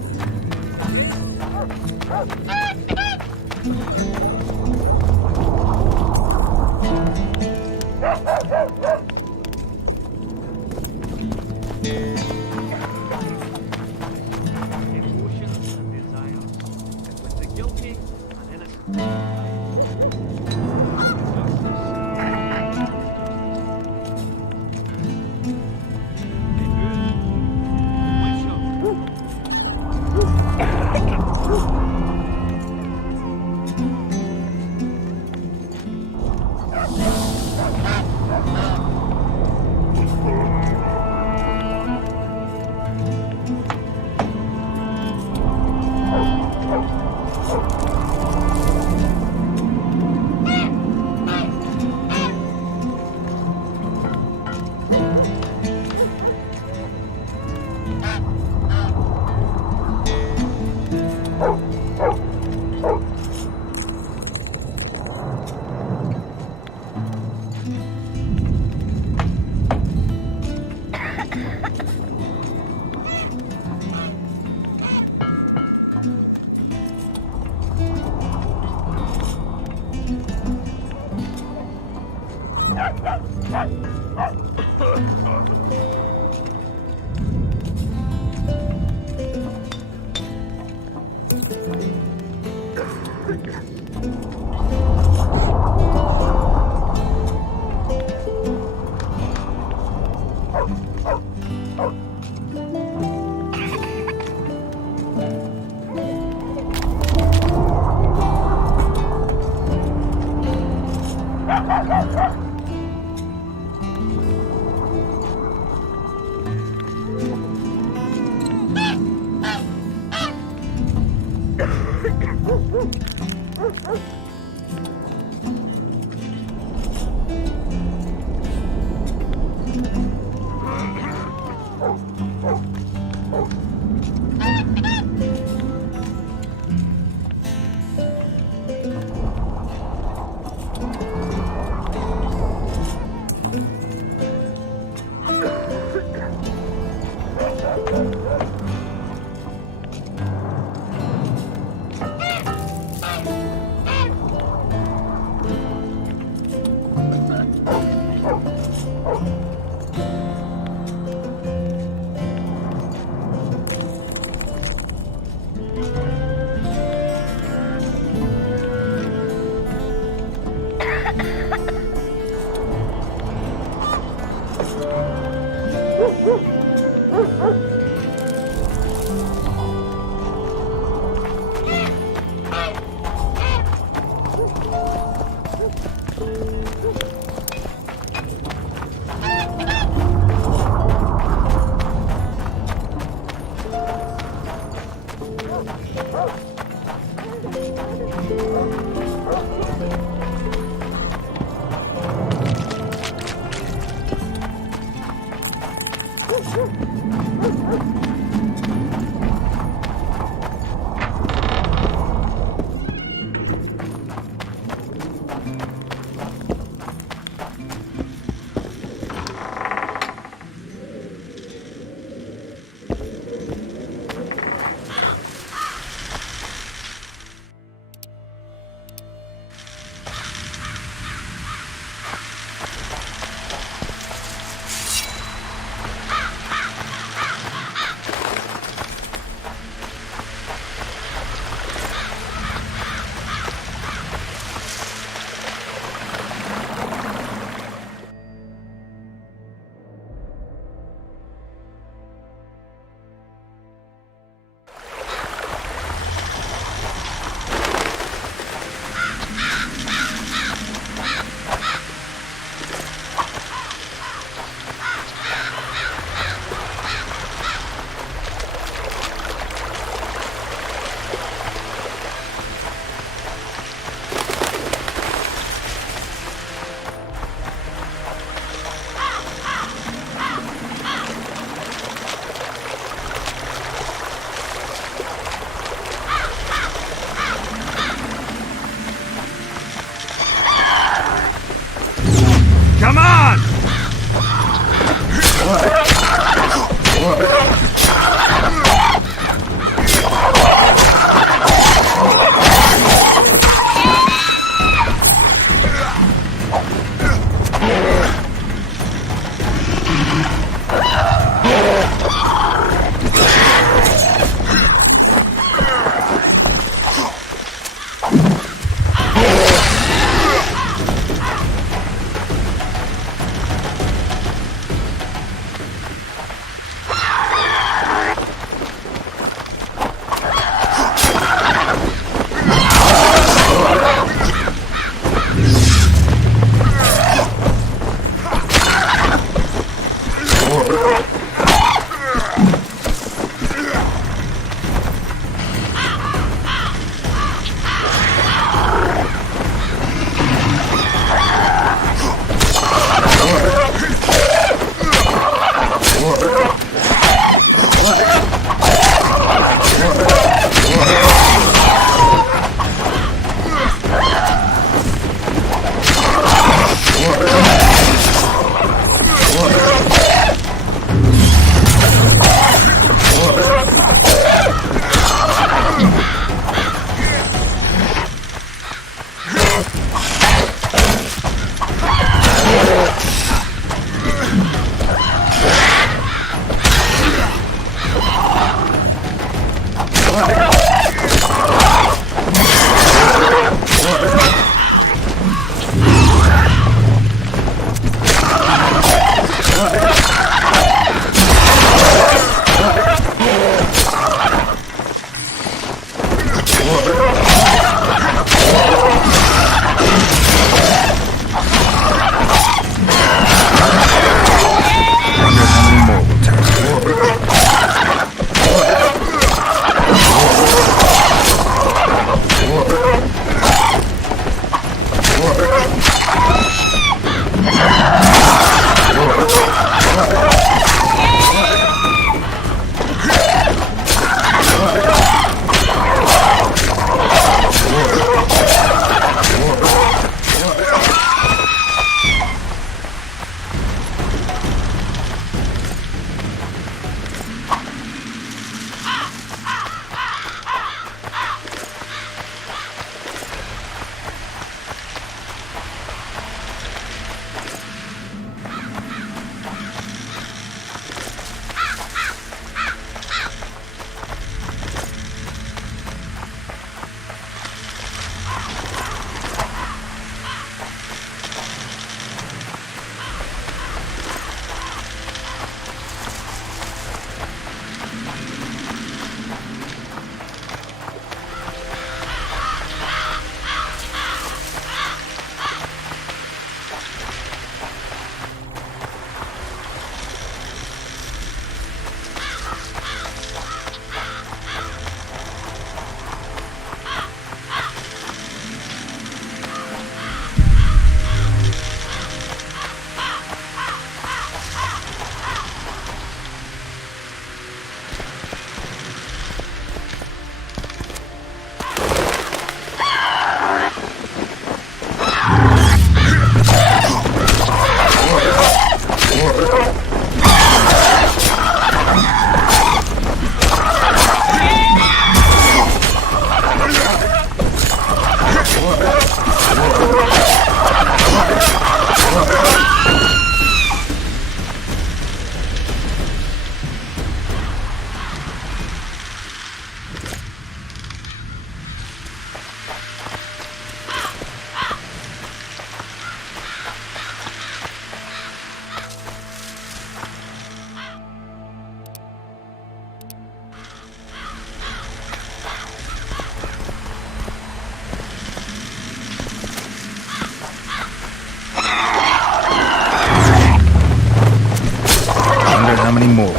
How many more?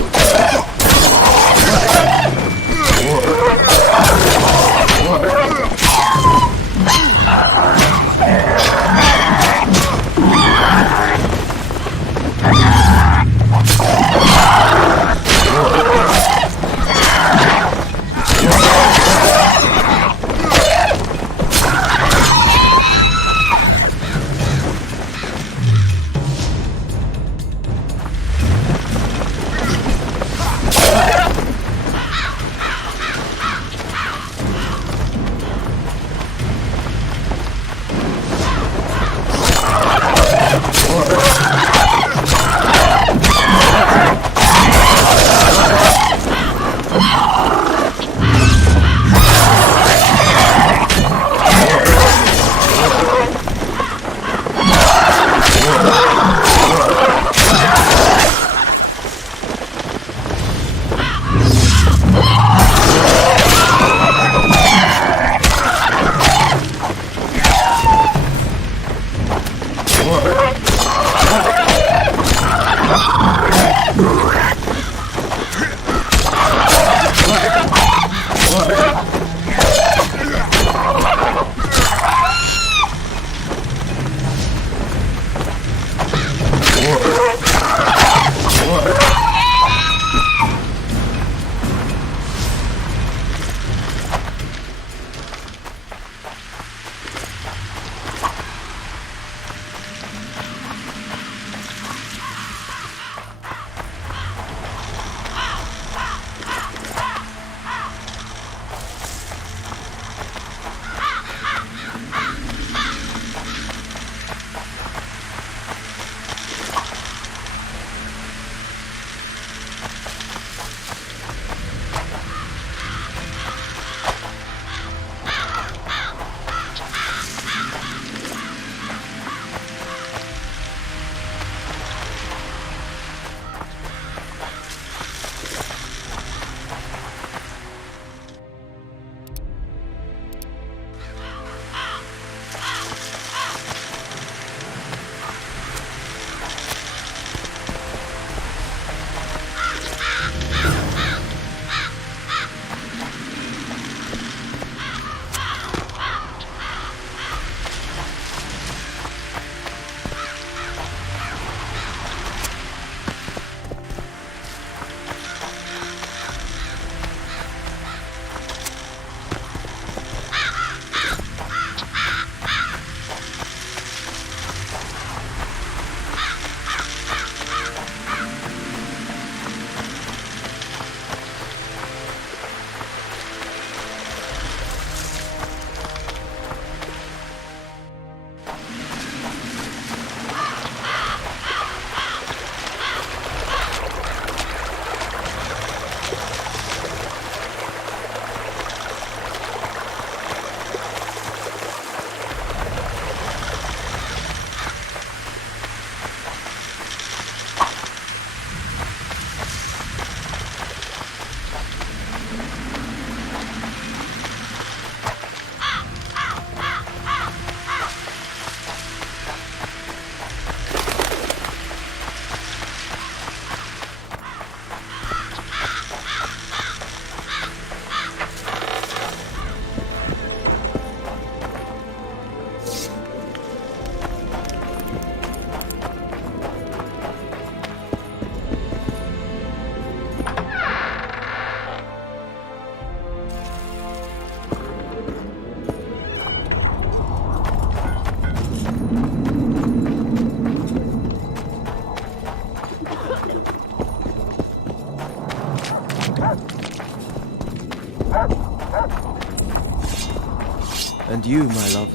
And you, my love,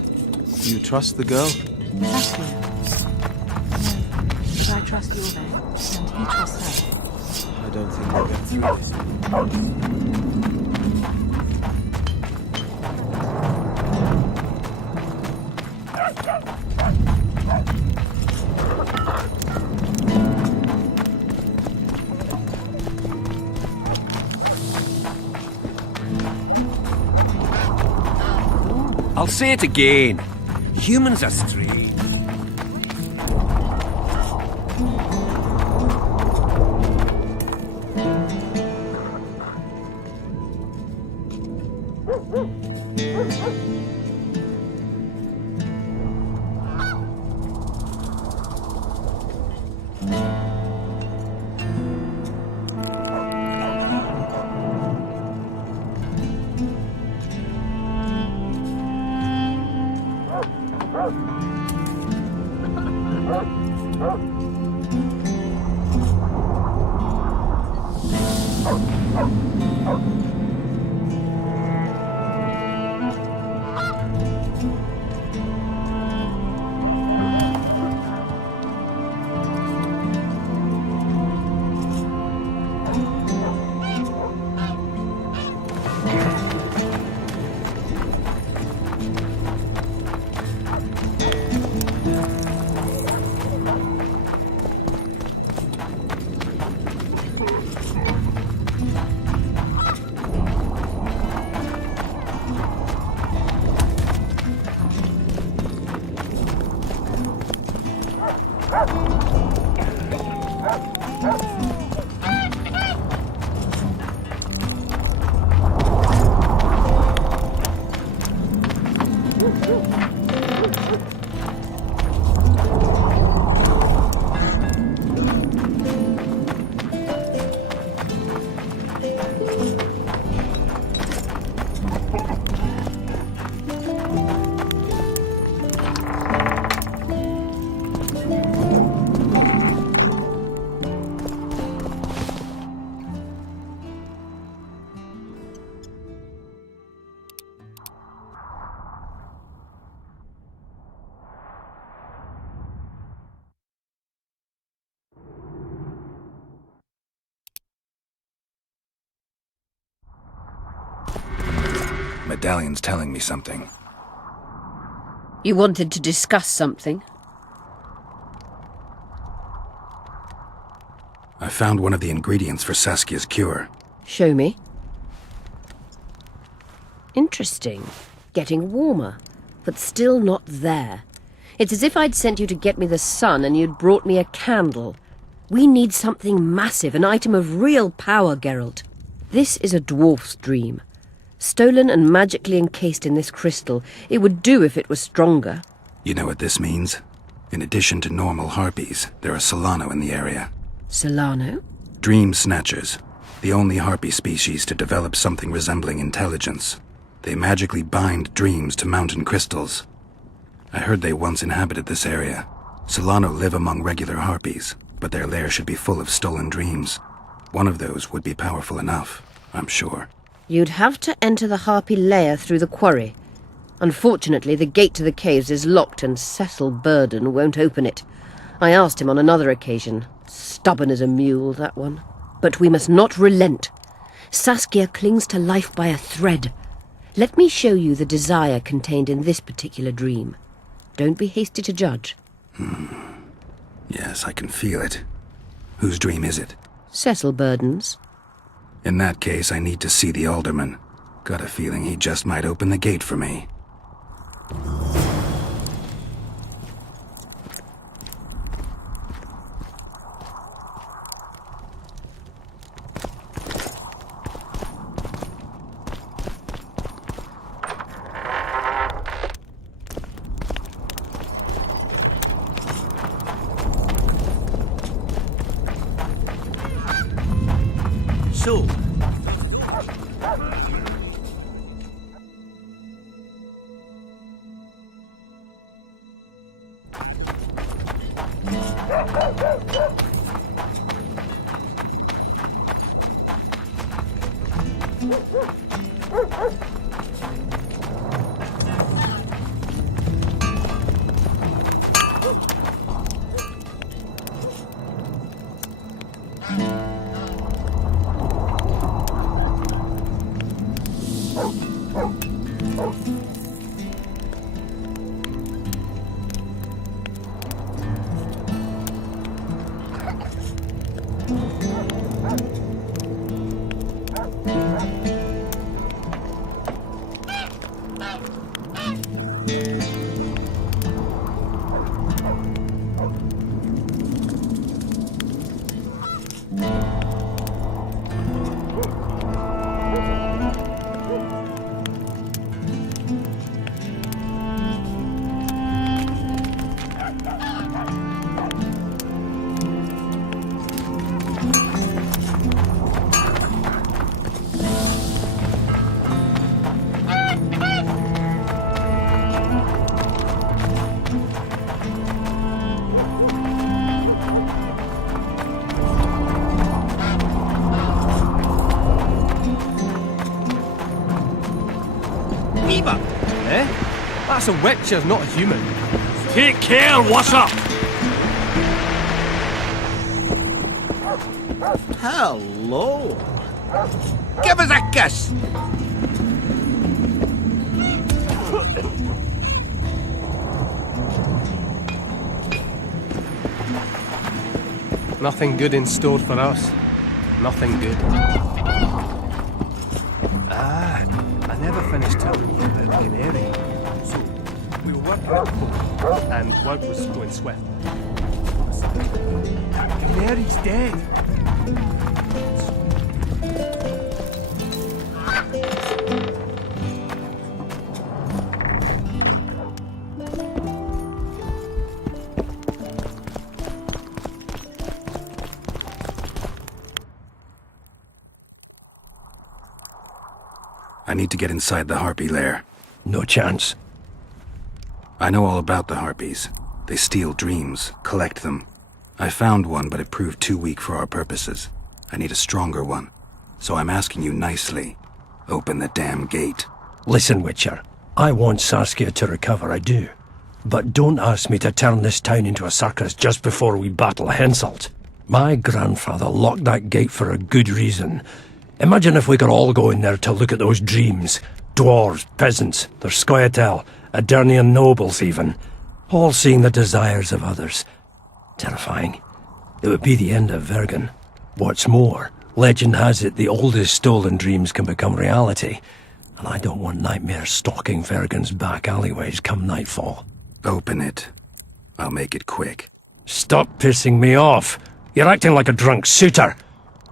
do you trust the girl? Exactly. But I trust Jorve, and he trusts her. I don't think we'll get through this. I'll say it again. Humans are strange. Medallion's telling me something. You wanted to discuss something? I found one of the ingredients for Saskia's cure. Show me. Interesting. Getting warmer, but still not there. It's as if I'd sent you to get me the sun and you'd brought me a candle. We need something massive, an item of real power, Geralt. This is a dwarf's dream. Stolen and magically encased in this crystal. It would do if it was stronger. You know what this means? In addition to normal harpies, there are Solano in the area. Solano? Dream snatchers. The only harpy species to develop something resembling intelligence. They magically bind dreams to mountain crystals. I heard they once inhabited this area. Solano live among regular harpies, but their lair should be full of stolen dreams. One of those would be powerful enough, I'm sure. You'd have to enter the harpy lair through the quarry. Unfortunately, the gate to the caves is locked and Cecil Burden won't open it. I asked him on another occasion. Stubborn as a mule, that one. But we must not relent. Saskia clings to life by a thread. Let me show you the desire contained in this particular dream. Don't be hasty to judge. Yes, I can feel it. Whose dream is it? Cecil Burden's. In that case, I need to see the alderman. Got a feeling he just might open the gate for me. So, That's a witcher, not a human. Take care, what's up? Hello. Give us a kiss. Nothing good in store for us. Nothing good. Ah, I never finished telling you about Canary. So, we were working at the boat, and work was going swift. Canary's dead. I need to get inside the harpy lair. No chance. I know all about the harpies. They steal dreams, collect them. I found one, but it proved too weak for our purposes. I need a stronger one. So I'm asking you nicely. Open the damn gate. Listen, Witcher. I want Saskia to recover, I do. But don't ask me to turn this town into a circus just before we battle Henselt. My grandfather locked that gate for a good reason. Imagine if we could all go in there to look at those dreams. Dwarves, peasants, their scoia'tael, Adernian nobles even. All seeing the desires of others. Terrifying. It would be the end of Vergen. What's more, legend has it the oldest stolen dreams can become reality. And I don't want nightmares stalking Vergen's back alleyways come nightfall. Open it. I'll make it quick. Stop pissing me off. You're acting like a drunk suitor.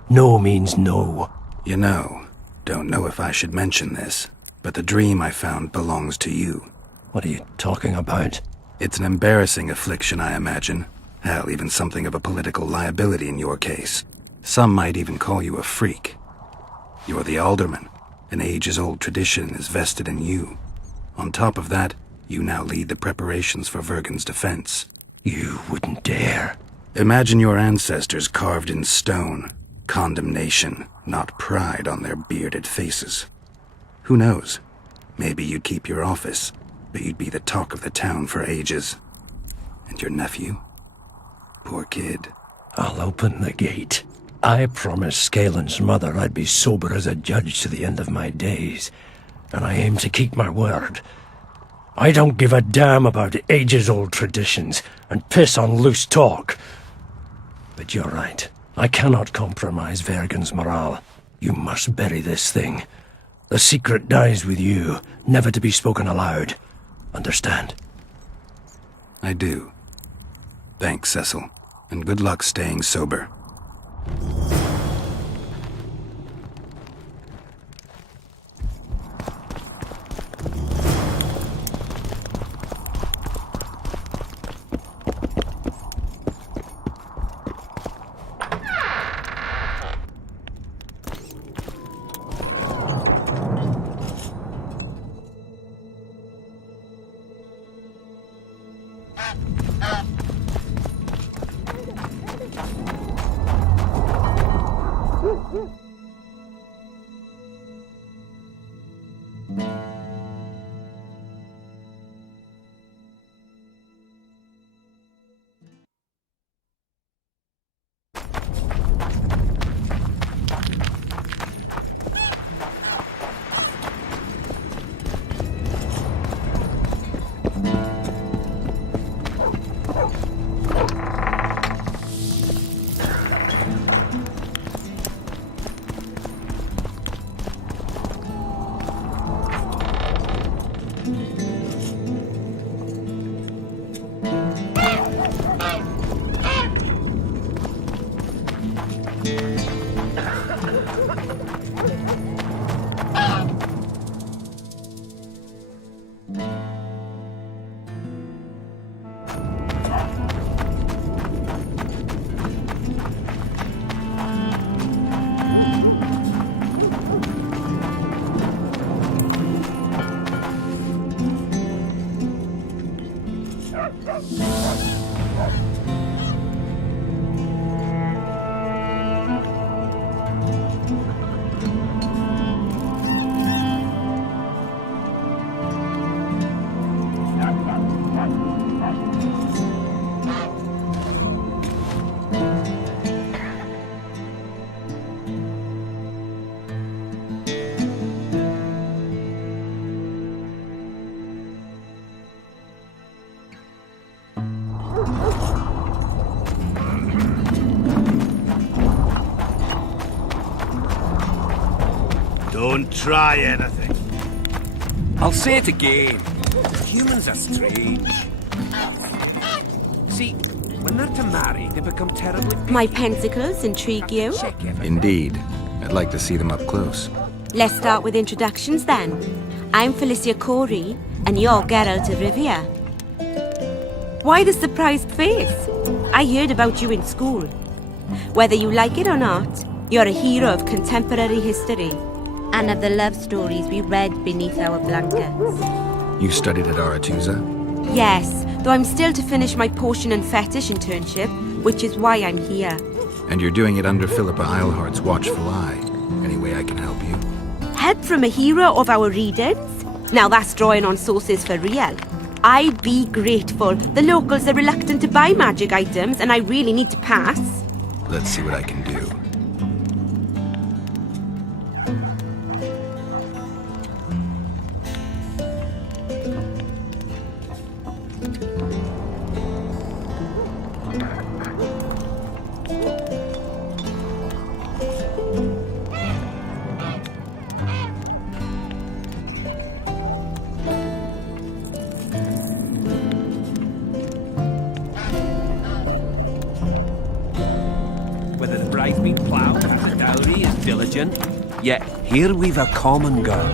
No means no. You know, don't know if I should mention this, but the dream I found belongs to you. What are you talking about? It's an embarrassing affliction, I imagine. Hell, even something of a political liability in your case. Some might even call you a freak. You're the alderman. An ages-old tradition is vested in you. On top of that, you now lead the preparations for Vergen's defense. You wouldn't dare. Imagine your ancestors carved in stone. Condemnation, not pride on their bearded faces. Who knows? Maybe you'd keep your office, but you'd be the talk of the town for ages. And your nephew? Poor kid. I'll open the gate. I promised Scalen's mother I'd be sober as a judge to the end of my days, and I aim to keep my word. I don't give a damn about ages-old traditions and piss on loose talk. But you're right. I cannot compromise Vergen's morale. You must bury this thing. The secret dies with you, never to be spoken aloud. Understand? I do. Thanks, Cecil, and good luck staying sober. Don't try anything. I'll say it again. Humans are strange. See, when they're to marry, they become terribly... My pentacles intrigue you? Indeed. I'd like to see them up close. Let's start with introductions then. I'm Felicia Corey, and you're Geralt of Rivia. Why the surprised face? I heard about you in school. Whether you like it or not, you're a hero of contemporary history, and of the love stories we read beneath our blankets. You studied at Aretusa? Yes, though I'm still to finish my potion and fetish internship, which is why I'm here. And you're doing it under Philippa Eilhart's watchful eye. Any way I can help you? Help from a hero of our readers? Now that's drawing on sources for real. I'd be grateful. The locals are reluctant to buy magic items, and I really need to pass. Let's see what I can do. Whether the bride's been ploughed or the dowry is diligent, yet here we've a common girl.